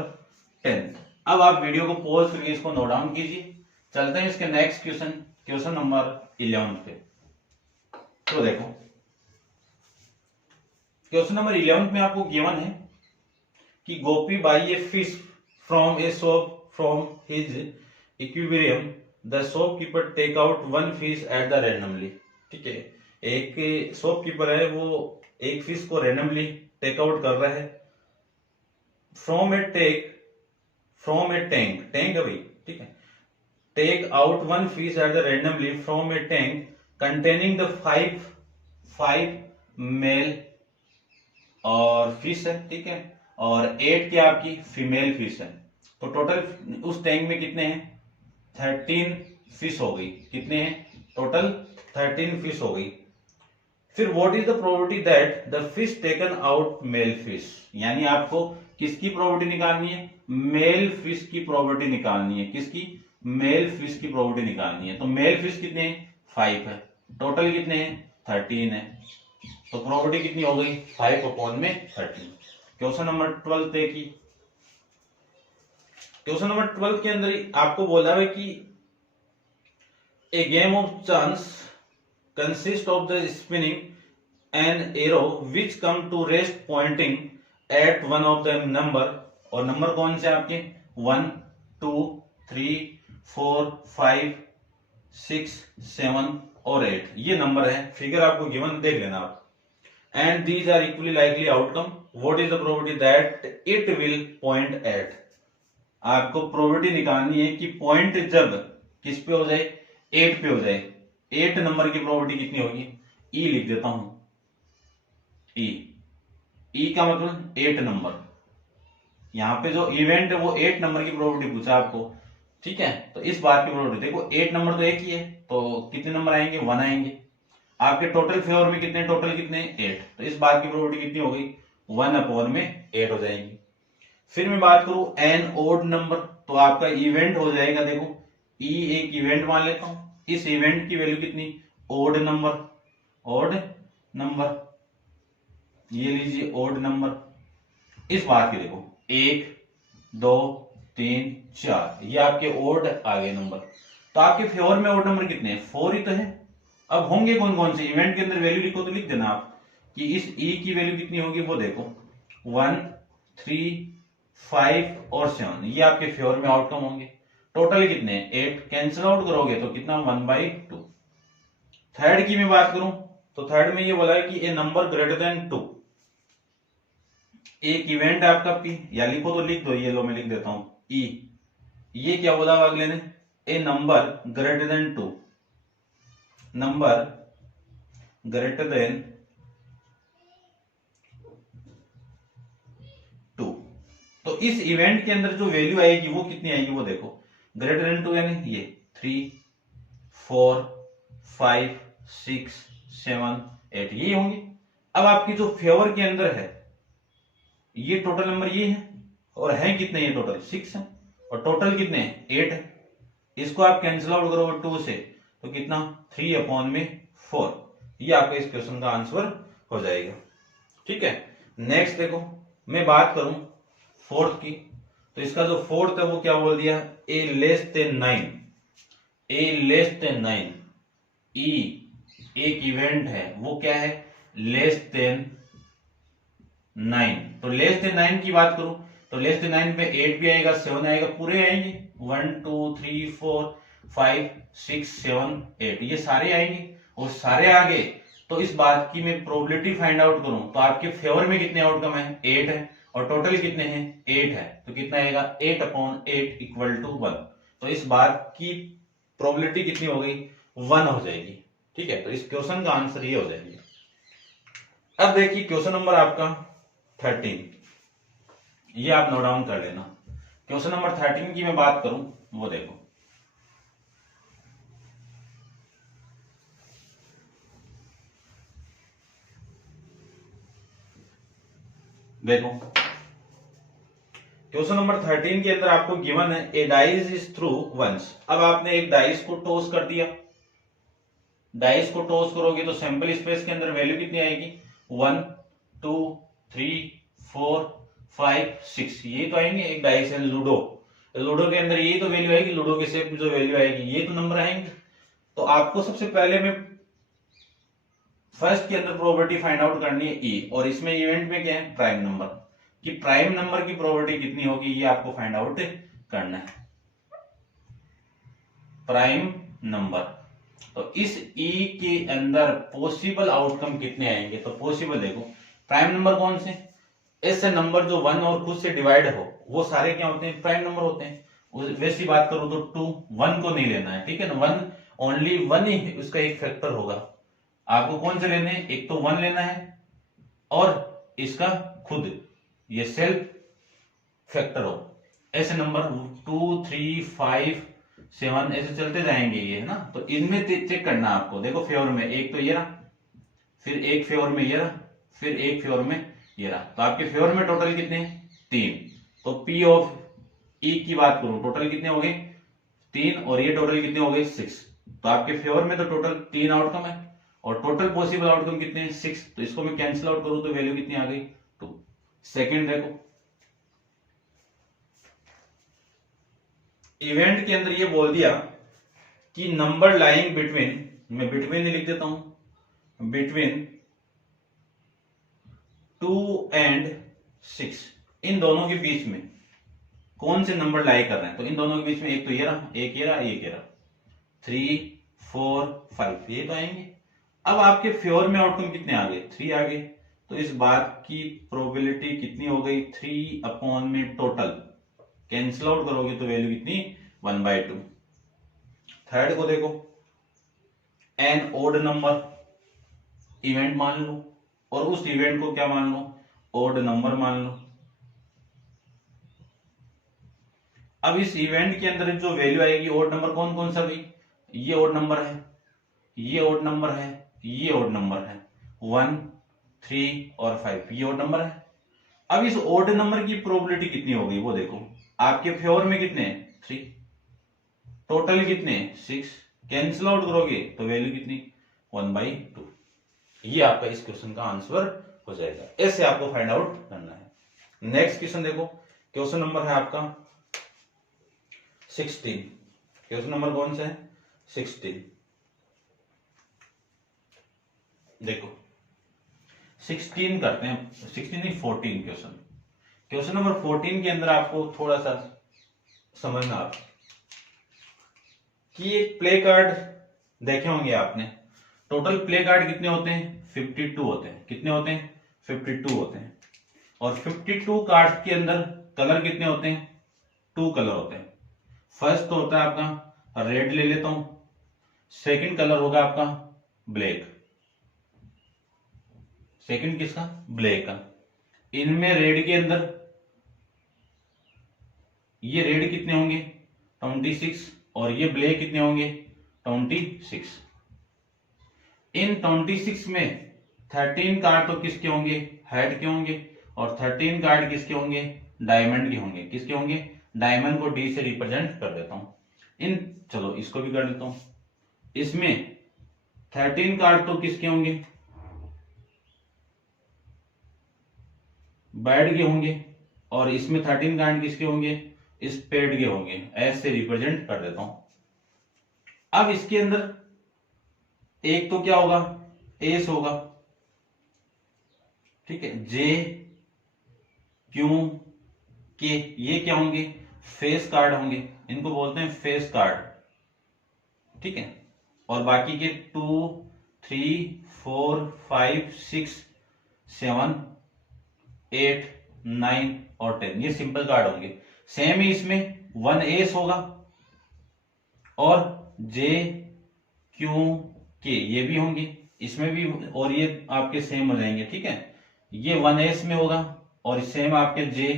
10। अब आप वीडियो को पॉज करके इसको नोट डाउन कीजिए। चलते हैं इसके नेक्स्ट क्वेश्चन, क्वेश्चन नंबर 11 पे। तो देखो क्वेश्चन नंबर 11 में आपको गिवन है कि Gopi buy a fish from a shop from his equilibrium, the shopkeeper take out 1 fish at the randomly. ठीक है, एक शॉपकीपर है, वो एक फिश को रैंडमली टेक आउट कर रहा है फ्रॉम ए टैंक, टैंक है भाई। ठीक है, take out 1 fish at the randomly from a tank containing the 5 male और फिश है। ठीक है, और 8 क्या आपकी फीमेल फिश है। तो टोटल उस टैंक में कितने हैं? 13 फिश हो गई। कितने हैं? टोटल 13 फिश हो गई। फिर what is the probability that the fish taken out male fish, यानी आपको किसकी प्रोबेबिलिटी निकालनी है? मेल फिश की प्रोबेबिलिटी निकालनी है। किसकी? मेल फिश की प्रोबेबिलिटी निकालनी है। तो मेल फिश कितने हैं? 5 है। टोटल कितने हैं? 13 है। तो प्रोबेबिलिटी कितनी हो गई? 5 अपॉन में 13। क्वेश्चन नंबर 12 देखिए। क्वेश्चन नंबर 12 के अंदर आपको बोला है कि a game of chance consist of the spinning an arrow which come to rest pointing at one of the number, और नंबर कौन से आपके? 1, 2, 3, 4, 5, 6, 7 और 8 ये नंबर है। फिगर आपको गिवन देख लेना आप। And these are equally likely outcome, what is the probability that it will point at. आपको प्रोबेबिलिटी निकालनी है कि पॉइंट जब किस पे हो जाए, 8 पे हो जाए, 8 नंबर की प्रोबेबिलिटी कितनी होगी, ई लिख देता हूं, ई का मतलब 8 नंबर, यहां पे जो इवेंट है वो 8 नंबर की प्रोबेबिलिटी पूछा आपको, ठीक है। तो इस बात की प्रोबेबिलिटी देखो, 8 नंबर तो एक ही है, तो कितने नंबर आएंगे, 1 आएंगे। आपके टोटल फेवर में कितने, टोटल कितने, 8, तो इस बात की प्रोबेबिलिटी कितनी हो गई, 1/8 हो जाएगी। फिर मैं बात करूं एन ओड नंबर, तो आपका इवेंट हो जाएगा, देखो ई एक इवेंट मान लेता हूं, इस इवेंट की वैल्यू कितनी, ओड नंबर, ओड नंबर, ये लीजिए ओड नंबर। इस बात की देखो 1 2 3 4, ये आपके ओड आ गए नंबर। तो आपके फेवर में ओड नंबर कितने हैं, 4 ही तो है। अब होंगे कौन कौन से, इवेंट के अंदर वैल्यू लिखो तो लिख देना आप कि इस ई की वैल्यू कितनी होगी, वो देखो 1 3 5 और 7, ये आपके फेवर में आउटकम होंगे। टोटल कितने, 8, कैंसिल आउट करोगे तो कितना, 1/2। थर्ड की मैं बात करूं तो थर्ड में ये बोला है कि ए नंबर ग्रेटर देन 2, एक इवेंट है आपका पी, या लिखो तो लिख दो, ये लो मैं लिख देता हूं ई, ये क्या बोला अगले ने, a number greater than 2, number greater than 2। तो इस इवेंट के अंदर जो वैल्यू आएगी वो कितनी आएगी, वो देखो ग्रेटर देन 2 यानी ये 3 4 5 6 7 8, ये होंगे। अब आपकी जो फेवर के अंदर है ये टोटल नंबर ये है, और है कितने, ये टोटल 6 है, और टोटल कितने हैं, 8 है। इसको आप कैंसिल आउट करोगे 2 से तो कितना, 3/4, ये आपका इस क्वेश्चन का आंसर हो जाएगा, ठीक है। नेक्स्ट देखो, मैं बात करूं फोर्थ की, तो इसका जो फोर्थ है वो क्या बोल दिया, ए लेस देन 9, ए लेस देन 9, ई एक इवेंट है वो क्या है, लेस देन 9। तो लेस देन 9 की बात करूं तो लेस देन 9 पे 8 भी आएगा, 7 आएगा, पूरे आएंगे 1 2 3 4 5 6 7 8, ये सारे आएंगे, और सारे आ गए तो इस बात की मैं प्रोबेबिलिटी फाइंड आउट करूं तो आपके फेवर में कितने आउटकम है, 8 है, और टोटल कितने हैं, 8 है, तो कितना आएगा, 8/8 इक्वल टू 1। तो इस बात की प्रोबेबिलिटी कितनी हो गई, 1 हो जाएगी, ठीक है। तो इस क्वेश्चन का आंसर ये हो जाएगा। अब देखिए क्वेश्चन नंबर आपका 13, ये आप नोट डाउन कर लेना। क्वेश्चन नंबर 13 की मैं बात करूं, वो देखो देखो क्वेश्चन नंबर 13 के अंदर आपको गिवन है ए डाइस इज थ्रू वंस। अब आपने एक डाइस को टॉस कर दिया, डाइस को टॉस करोगे तो सैंपल स्पेस के अंदर वैल्यू कितनी आएगी, 1 2 3 4 5 6, ये तो आएंगे। एक डाइस है लूडो, लूडो के अंदर ये तो वैल्यू आएगी, लूडो के सेट में जो वैल्यू आएगी ये तो नंबर आएंगे। तो आपको सबसे पहले में फर्स्ट के अंदर प्रोबेबिलिटी फाइंड आउट करनी है ई, और इसमें इवेंट में क्या है, प्राइम नंबर, कि प्राइम नंबर की प्रोबेबिलिटी कितनी होगी ये आपको फाइंड आउट करना है, प्राइम नंबर। तो इस ई के अंदर पॉसिबल आउटकम कितने आएंगे, तो पॉसिबल देखो प्राइम नंबर कौन से, ऐसे नंबर जो 1 और खुद से डिवाइड हो वो सारे क्या होते हैं, प्राइम नंबर होते हैं। वैसी बात करूं तो 2 1 को नहीं लेना है, ठीक है ना, 1 ओनली 1 ही उसका एक फैक्टर होगा। आपको कौन से लेने हैं, एक तो 1 लेना है और इसका खुद ये सेल्फ फैक्टर हो। ऐसे नंबर 2 3 5 7 ऐसे चलते जाएंगे ये, है ना। तो इनमें चेक करना आपको, देखो फेवर में एक तो ये रहा, फिर एक फेवर में ये रहा, फिर एक फेवर में ये रहा, तो आपके फेवर में टोटल कितने हैं, 3। तो पी ऑफ ई की बात करूं टोटल कितने हो गए, 3, और ये टोटल कितने हो गए, 6। तो आपके फेवर में तो टोटल 3 आउटकम है, और टोटल पॉसिबल आउटकम कितने हैं, 6। तो इसको मैं कैंसिल आउट करूं तो वैल्यू कितनी आ गई, 2। सेकेंड देखो, इवेंट के अंदर ये बोल दिया कि नंबर लाइंग बिटवीन, मैं बिटवीन लिख देता हूं, बिटवीन 2 and 6, इन दोनों के बीच में कौन से नंबर लाई कर रहे हैं, तो इन दोनों के बीच में एक तो ये रहा, एक ये रहा, एक ये रहा, 3 4 5, ये तो आएंगे। अब आपके फेवर में आउटकम कितने आ गए, 3 आ गए। तो इस बात की प्रोबेबिलिटी कितनी हो गई, 3 अपॉन में टोटल कैंसिल आउट करोगे तो वैल्यू कितनी 1/2। थर्ड को देखो, एन ओड नंबर इवेंट मान लो और उस इवेंट को क्या मान लो, ओड नंबर मान लो। अब इस इवेंट के अंदर जो वैल्यू आएगी ओड नंबर कौन कौन सा भाई, ये ओड नंबर है, ये ओड नंबर है, ये ओड नंबर है, 1, 3 और 5 ये ओड नंबर है। अब इस ओड नंबर की प्रोबेबिलिटी कितनी होगी वो देखो, आपके फेवर में कितने 3, टोटल कितने 6, कैंसिल आउट करोगे तो वैल्यू कितनी 1/2। ये आपका इस क्वेश्चन का आंसर हो जाएगा। ऐसे आपको फाइंड आउट करना है। नेक्स्ट क्वेश्चन देखो, क्वेश्चन नंबर है आपका 16। क्वेश्चन नंबर कौन सा है 16। देखो 16 करते हैं, 16 नहीं 14 क्वेश्चन। क्वेश्चन नंबर 14 के अंदर आपको थोड़ा सा समझना आप कि एक प्ले कार्ड देखे होंगे आपने, टोटल प्ले कार्ड कितने होते हैं 52 होते हैं। कितने होते हैं 52 होते हैं। और 52 कार्ड के अंदर कलर कितने होते हैं 2 कलर होते हैं। फर्स्ट तो होता है आपका रेड, ले लेता हूं। सेकंड कलर होगा आपका ब्लैक। सेकंड किसका ब्लैक का। इनमें रेड के अंदर ये रेड कितने होंगे 26 और ये ब्लैक कितने होंगे 26। इन 26 में 13 कार्ड तो किसके होंगे हेड के होंगे और 13 कार्ड किसके होंगे डायमंड के होंगे। किसके होंगे डायमंड को डी से रिप्रेजेंट कर देता हूं। इन चलो इसको भी कर देता हूं। इसमें 13 कार्ड तो किसके होंगे बैड के होंगे और इसमें 13 कार्ड किसके होंगे स्पेड के होंगे। एस से रिप्रेजेंट कर देता हूं। अब इसके अंदर एक तो क्या होगा एस होगा, ठीक है। जे क्यू के ये क्या होंगे फेस कार्ड होंगे, इनको बोलते हैं फेस कार्ड, ठीक है। और बाकी के 2, 3, 4, 5, 6, 7, 8, 9 और 10 ये सिंपल कार्ड होंगे। सेम ही इसमें 1 एस होगा और जे क्यू के ये भी होंगे इसमें भी, और ये आपके सेम हो जाएंगे, ठीक है। ये 1 एस में होगा और सेम आपके जे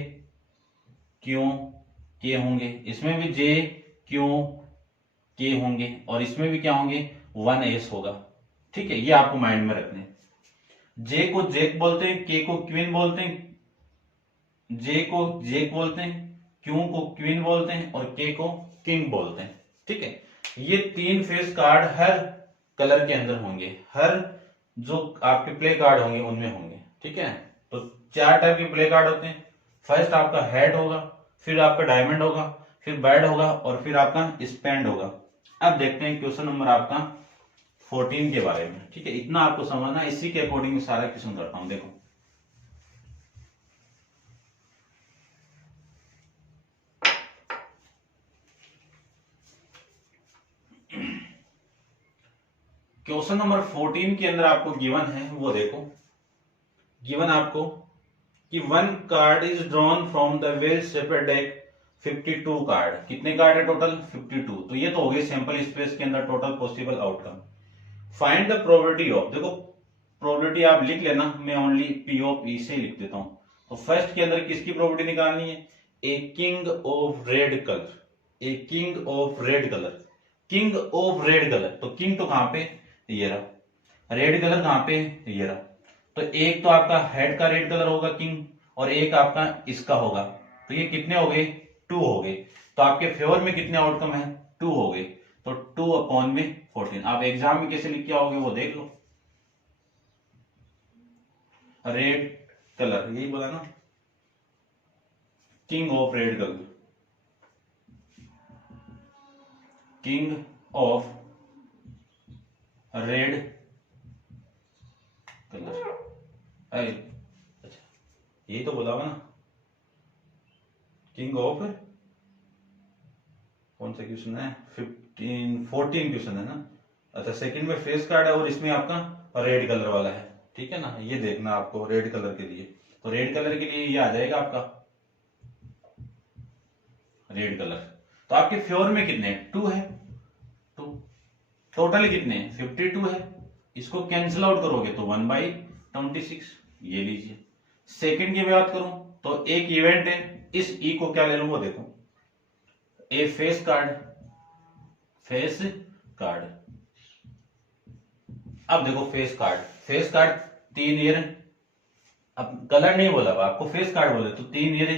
क्यू के होंगे, इसमें भी जे क्यू के होंगे और इसमें भी क्या होंगे 1 एस होगा, ठीक है। ये आपको माइंड में रखने। जे को जैक बोलते हैं, के को क्वीन बोलते हैं, जे को जैक बोलते हैं, क्यू को क्वीन बोलते हैं और के को किंग बोलते हैं, ठीक है। ये 3 फेस कार्ड हर कलर के अंदर होंगे, हर जो आपके प्ले कार्ड होंगे उनमें होंगे, ठीक है। तो 4 टाइप के प्ले कार्ड होते हैं। फर्स्ट आपका हेड होगा, फिर आपका डायमंड होगा, फिर बैड होगा और फिर आपका स्पेंड होगा। अब देखते हैं क्वेश्चन नंबर आपका 14 के बारे में, ठीक है। इतना आपको समझना, इसी के अकॉर्डिंग सारा क्वेश्चन करता हूं। देखो क्वेश्चन नंबर 14 के अंदर आपको गिवन है वो देखो। गिवन आपको कि 1 card is drawn from the well shaped deck 52 card. कितने कार्ड है टोटल 52। तो ये तो हो गए सैंपल स्पेस के अंदर total possible outcome. Find the probability of, देखो प्रोबेबिलिटी आप लिख लेना, मैं ओनली पी ऑफ ई से लिख देता हूं। तो फर्स्ट के अंदर किसकी प्रोबेबिलिटी निकालनी है a king of red colour, a king of red colour, king of red colour. तो किंग तो कहां पे ये रहा, रेड कलर कहां पे ये रहा। तो एक तो आपका हेड का रेड कलर होगा किंग और एक आपका इसका होगा। तो ये कितने हो गए 2 हो गए। तो आपके फेवर में कितने आउटकम है 2 हो गए। तो 2/14। आप एग्जाम में कैसे लिख के आओगे वो देख लो। रेड कलर यही बोला ना, king of red colour, king of red colour. अच्छा यही तो बोला हुआ ना, किंग ऑफ कौन सा क्वेश्चन है 14 क्वेश्चन है ना। अच्छा सेकंड में फेस कार्ड है और इसमें आपका रेड कलर वाला है, ठीक है ना। ये देखना आपको रेड कलर के लिए, तो रेड कलर के लिए ये आ जाएगा आपका रेड कलर। तो आपके फेवर में कितने 2 है, 2। टोटल कितने 52 है। इसको कैंसिल आउट करोगे तो 1/26, ये लीजिए। सेकंड की बात करूं तो एक इवेंट है, इस ई को क्या ले लूं वो देखो, ए फेस कार्ड, फेस कार्ड। अब देखो face card, face card 3 year, अब कलर नहीं बोला आपको, फेस कार्ड बोले तो 3 ईयर,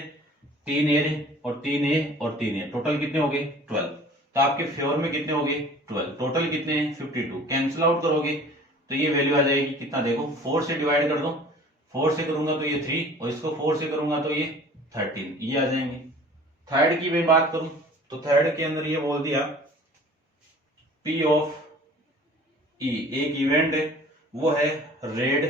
3 ईयर और 3 ए और 3 ईयर, टोटल कितने हो गए 12। तो आपके फेवर में कितने हो गए 12, टोटल कितने हैं 52। कैंसिल आउट करोगे तो ये वैल्यू आ जाएगी कितना, देखो 4 से डिवाइड कर दो, 4 से करूंगा तो ये 3 और इसको 4 से करूंगा तो ये 13, ये आ जाएंगे। थर्ड की मैं बात करूं तो थर्ड के अंदर ये बोल दिया पी ऑफ ई, एक इवेंट है वो है red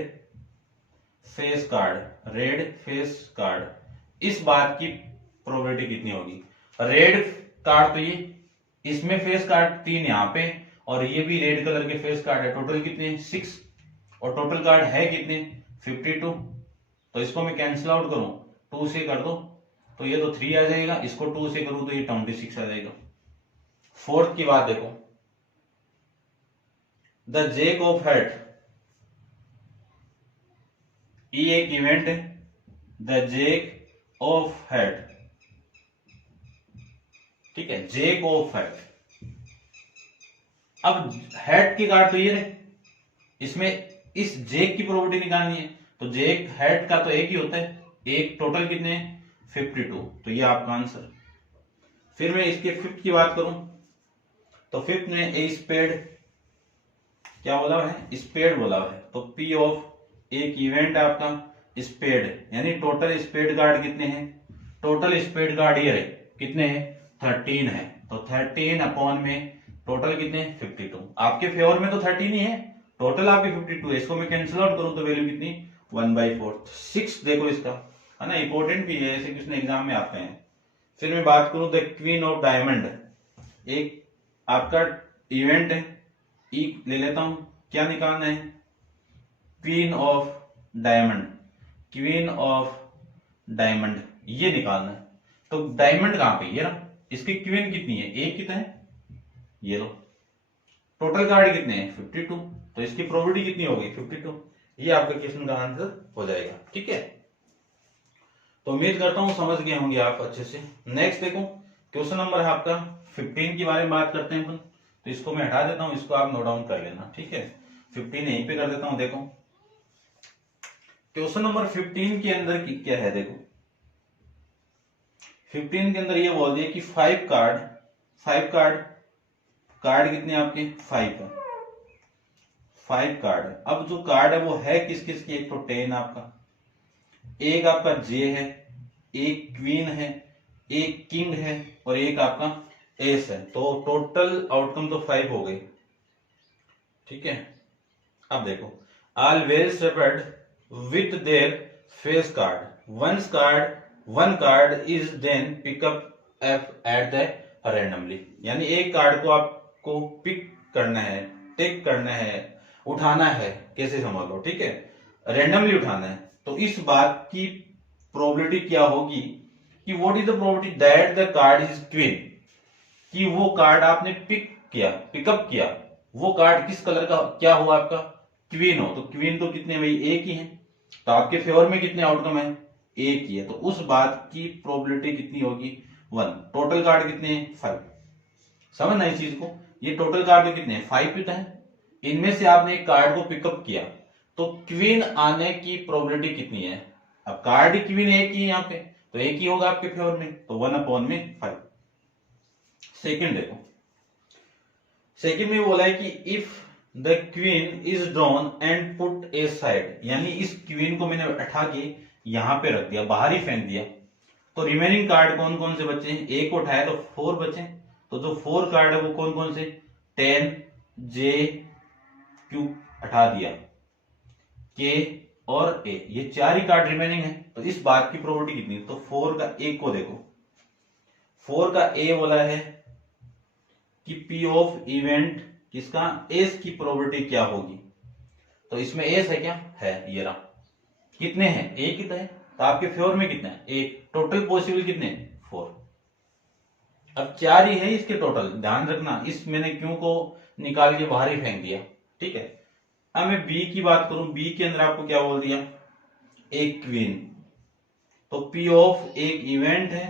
face card, red face card. इस बात की प्रोबेबिलिटी कितनी होगी, रेड कार्ड तो ये, इसमें फेस कार्ड 3 यहां पे और ये भी रेड कलर के फेस कार्ड है, टोटल कितने 6 और टोटल कार्ड है कितने 52। तो इसको मैं कैंसिल आउट करूं 2 से कर दो तो ये तो 3 आ जाएगा, इसको 2 से करूं तो ये 26 आ जाएगा। फोर्थ की बात देखो, द जैक ऑफ हेड, ये एक इवेंट है, द जैक ऑफ हेड, ठीक है, जैक ऑफ हेड। अब हेड की कार्ड तो ये रहे, इसमें इस जैक की प्रॉपर्टी निकालनी है तो जैक हेड का तो एक ही होता है, एक, टोटल कितने 52, तो ये आपका आंसर। फिर मैं इसके फिफ्थ की बात करूं तो फिफ्थ में ए स्पेड, क्या बोला है स्पेड बोला है, तो पी ऑफ एक इवेंट है आपका स्पेड, यानी टोटल स्पेड कार्ड कितने हैं, टोटल स्पेड कार्ड ये रहे कितने हैं 13 है, तो 13 अपॉन में टोटल कितने 52। आपके फेवर में तो 13 ही है, टोटल आपके 52 है, इसको मैं कैंसिल आउट करूं तो वैल्यू कितनी 1/4। 6 देखो इसका है ना, इंपॉर्टेंट भी है, ऐसे किसने एग्जाम में आते हैं। फिर मैं बात करूं द क्वीन ऑफ डायमंड, एक आपका इवेंट है, ई ले लेता हूं, क्या निकालना है queen of diamond, queen of diamond ये निकालना है। तो डायमंड कहां पे, ये ना, इसकी क्वीन कितनी है, एक कितना है, ये लो, टोटल कार्ड कितने हैं 52, तो इसकी प्रोबेबिलिटी कितनी होगी 52, ये आपका क्वेश्चन का आंसर हो जाएगा। ठीक है, तो उम्मीद करता हूं समझ गए होंगे आप अच्छे से। नेक्स्ट देखो क्वेश्चन नंबर है आपका 15 के बारे में बात करते हैं अपन, तो इसको मैं हटा देता हूं, इसको आप नोट डाउन कर लेना। ठीक है, 15 यहीं पे कर देता हूं। देखो क्वेश्चन नंबर 15 के अंदर क्या है, देखो 15 के अंदर ये बोल दिया कि 5 कार्ड, कार्ड कितने आपके 5 है, 5 कार्ड। अब जो कार्ड है वो है किस किस की, एक तो 10 आपका, एक आपका जे है, एक क्वीन है, एक किंग है और एक आपका एस है, तो टोटल आउटकम तो 5 हो गए। ठीक है, अब देखो all well separate with there face card, one card is then pickup at the randomly, यानी एक कार्ड को आपको पिक करना है, टेक करना है, उठाना है, कैसे समझ लो, ठीक है, रैंडमली उठाना है। तो इस बात की प्रोबेबिलिटी क्या होगी कि what is the probability that the card is queen, कि वो कार्ड आपने पिकअप किया, वो कार्ड किस कलर का क्या हुआ आपका क्वीन हो, तो क्वीन तो कितने भाई एक ही है, तो आपके फेवर में कितने आउटकम है एक ही है, तो उस बात की प्रोबेबिलिटी कितनी होगी 1। टोटल कार्ड कितने 5, समझना इस चीज को, ये टोटल कार्ड कितने 5 पिता है, इनमें से आपने एक कार्ड को पिकअप किया तो क्वीन आने की प्रोबेबिलिटी कितनी है, अब कार्ड क्वीन एक ही है यहाँ पे, तो एक ही होगा आपके फेवर में, तो 1/5। सेकंड देखो, सेकंड में बोला है कि if the queen is drawn and put A side, यानी इस क्वीन को मैंने उठा के यहां पे रख दिया, बाहर ही फेंक दिया, तो रिमेनिंग कार्ड कौन कौन से बचे, एक को उठाया तो 4 बचे, तो जो 4 कार्ड है वो कौन कौन से 10 जे क्यू हटा दिया, के और ए, ये 4 ही कार्ड रिमेनिंग है, तो इस बात की प्रोबेबिलिटी कितनी, तो 4 का एक को देखो, 4 का ए बोला है कि पी ऑफ इवेंट किसका एस की प्रोबेबिलिटी क्या होगी, तो इसमें एस है क्या है, ये रहा, कितने हैं एक कितना है, तो आपके फेवर में कितना है एक, टोटल पॉसिबल कितने 4। अब 4 ही है इसके टोटल, ध्यान रखना, इस मैंने क्यों को निकाल के बाहर ही फेंक दिया, ठीक है। अब मैं बी की बात करूं, बी के अंदर आपको क्या बोल दिया, एक क्वीन, तो पी ऑफ एक इवेंट है,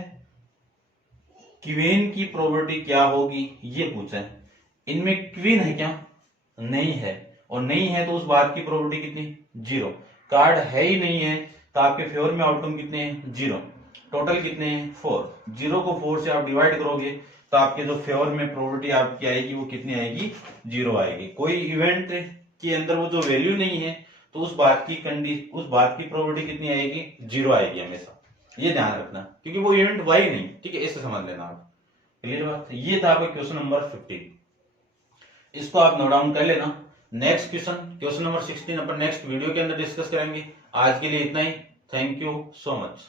क्वीन की प्रोबेबिलिटी क्या होगी ये पूछा है। इनमें क्वीन है क्या, नहीं है, और नहीं है तो उस बात की प्रोबेबिलिटी कितनी, 0। कार्ड है ही नहीं है तो आपके फेवर में आउटकम कितने हैं, 0। टोटल कितने हैं, 4। 0 को 4 से आप डिवाइड करोगे तो आपके जो फेवर में प्रोबेबिलिटी आपकी आएगी वो कितनी आएगी, 0 आएगी। कोई इवेंट के अंदर वो जो वैल्यू नहीं है तो उस बात की प्रोबेबिलिटी कितनी आएगी, 0 आएगी हमेशा, ये ध्यान रखना, क्योंकि वो इवेंट हुआ ही नहीं, ठीक है, ऐसे समझ लेना आप। क्लियर बात, ये था आपका क्वेश्चन नंबर 15, इसको आप नोट डाउन कर लेना। नेक्स्ट क्वेश्चन नंबर 16 अपन नेक्स्ट वीडियो के अंदर डिस्कस करेंगे। आज के लिए इतना ही, थैंक यू सो मच।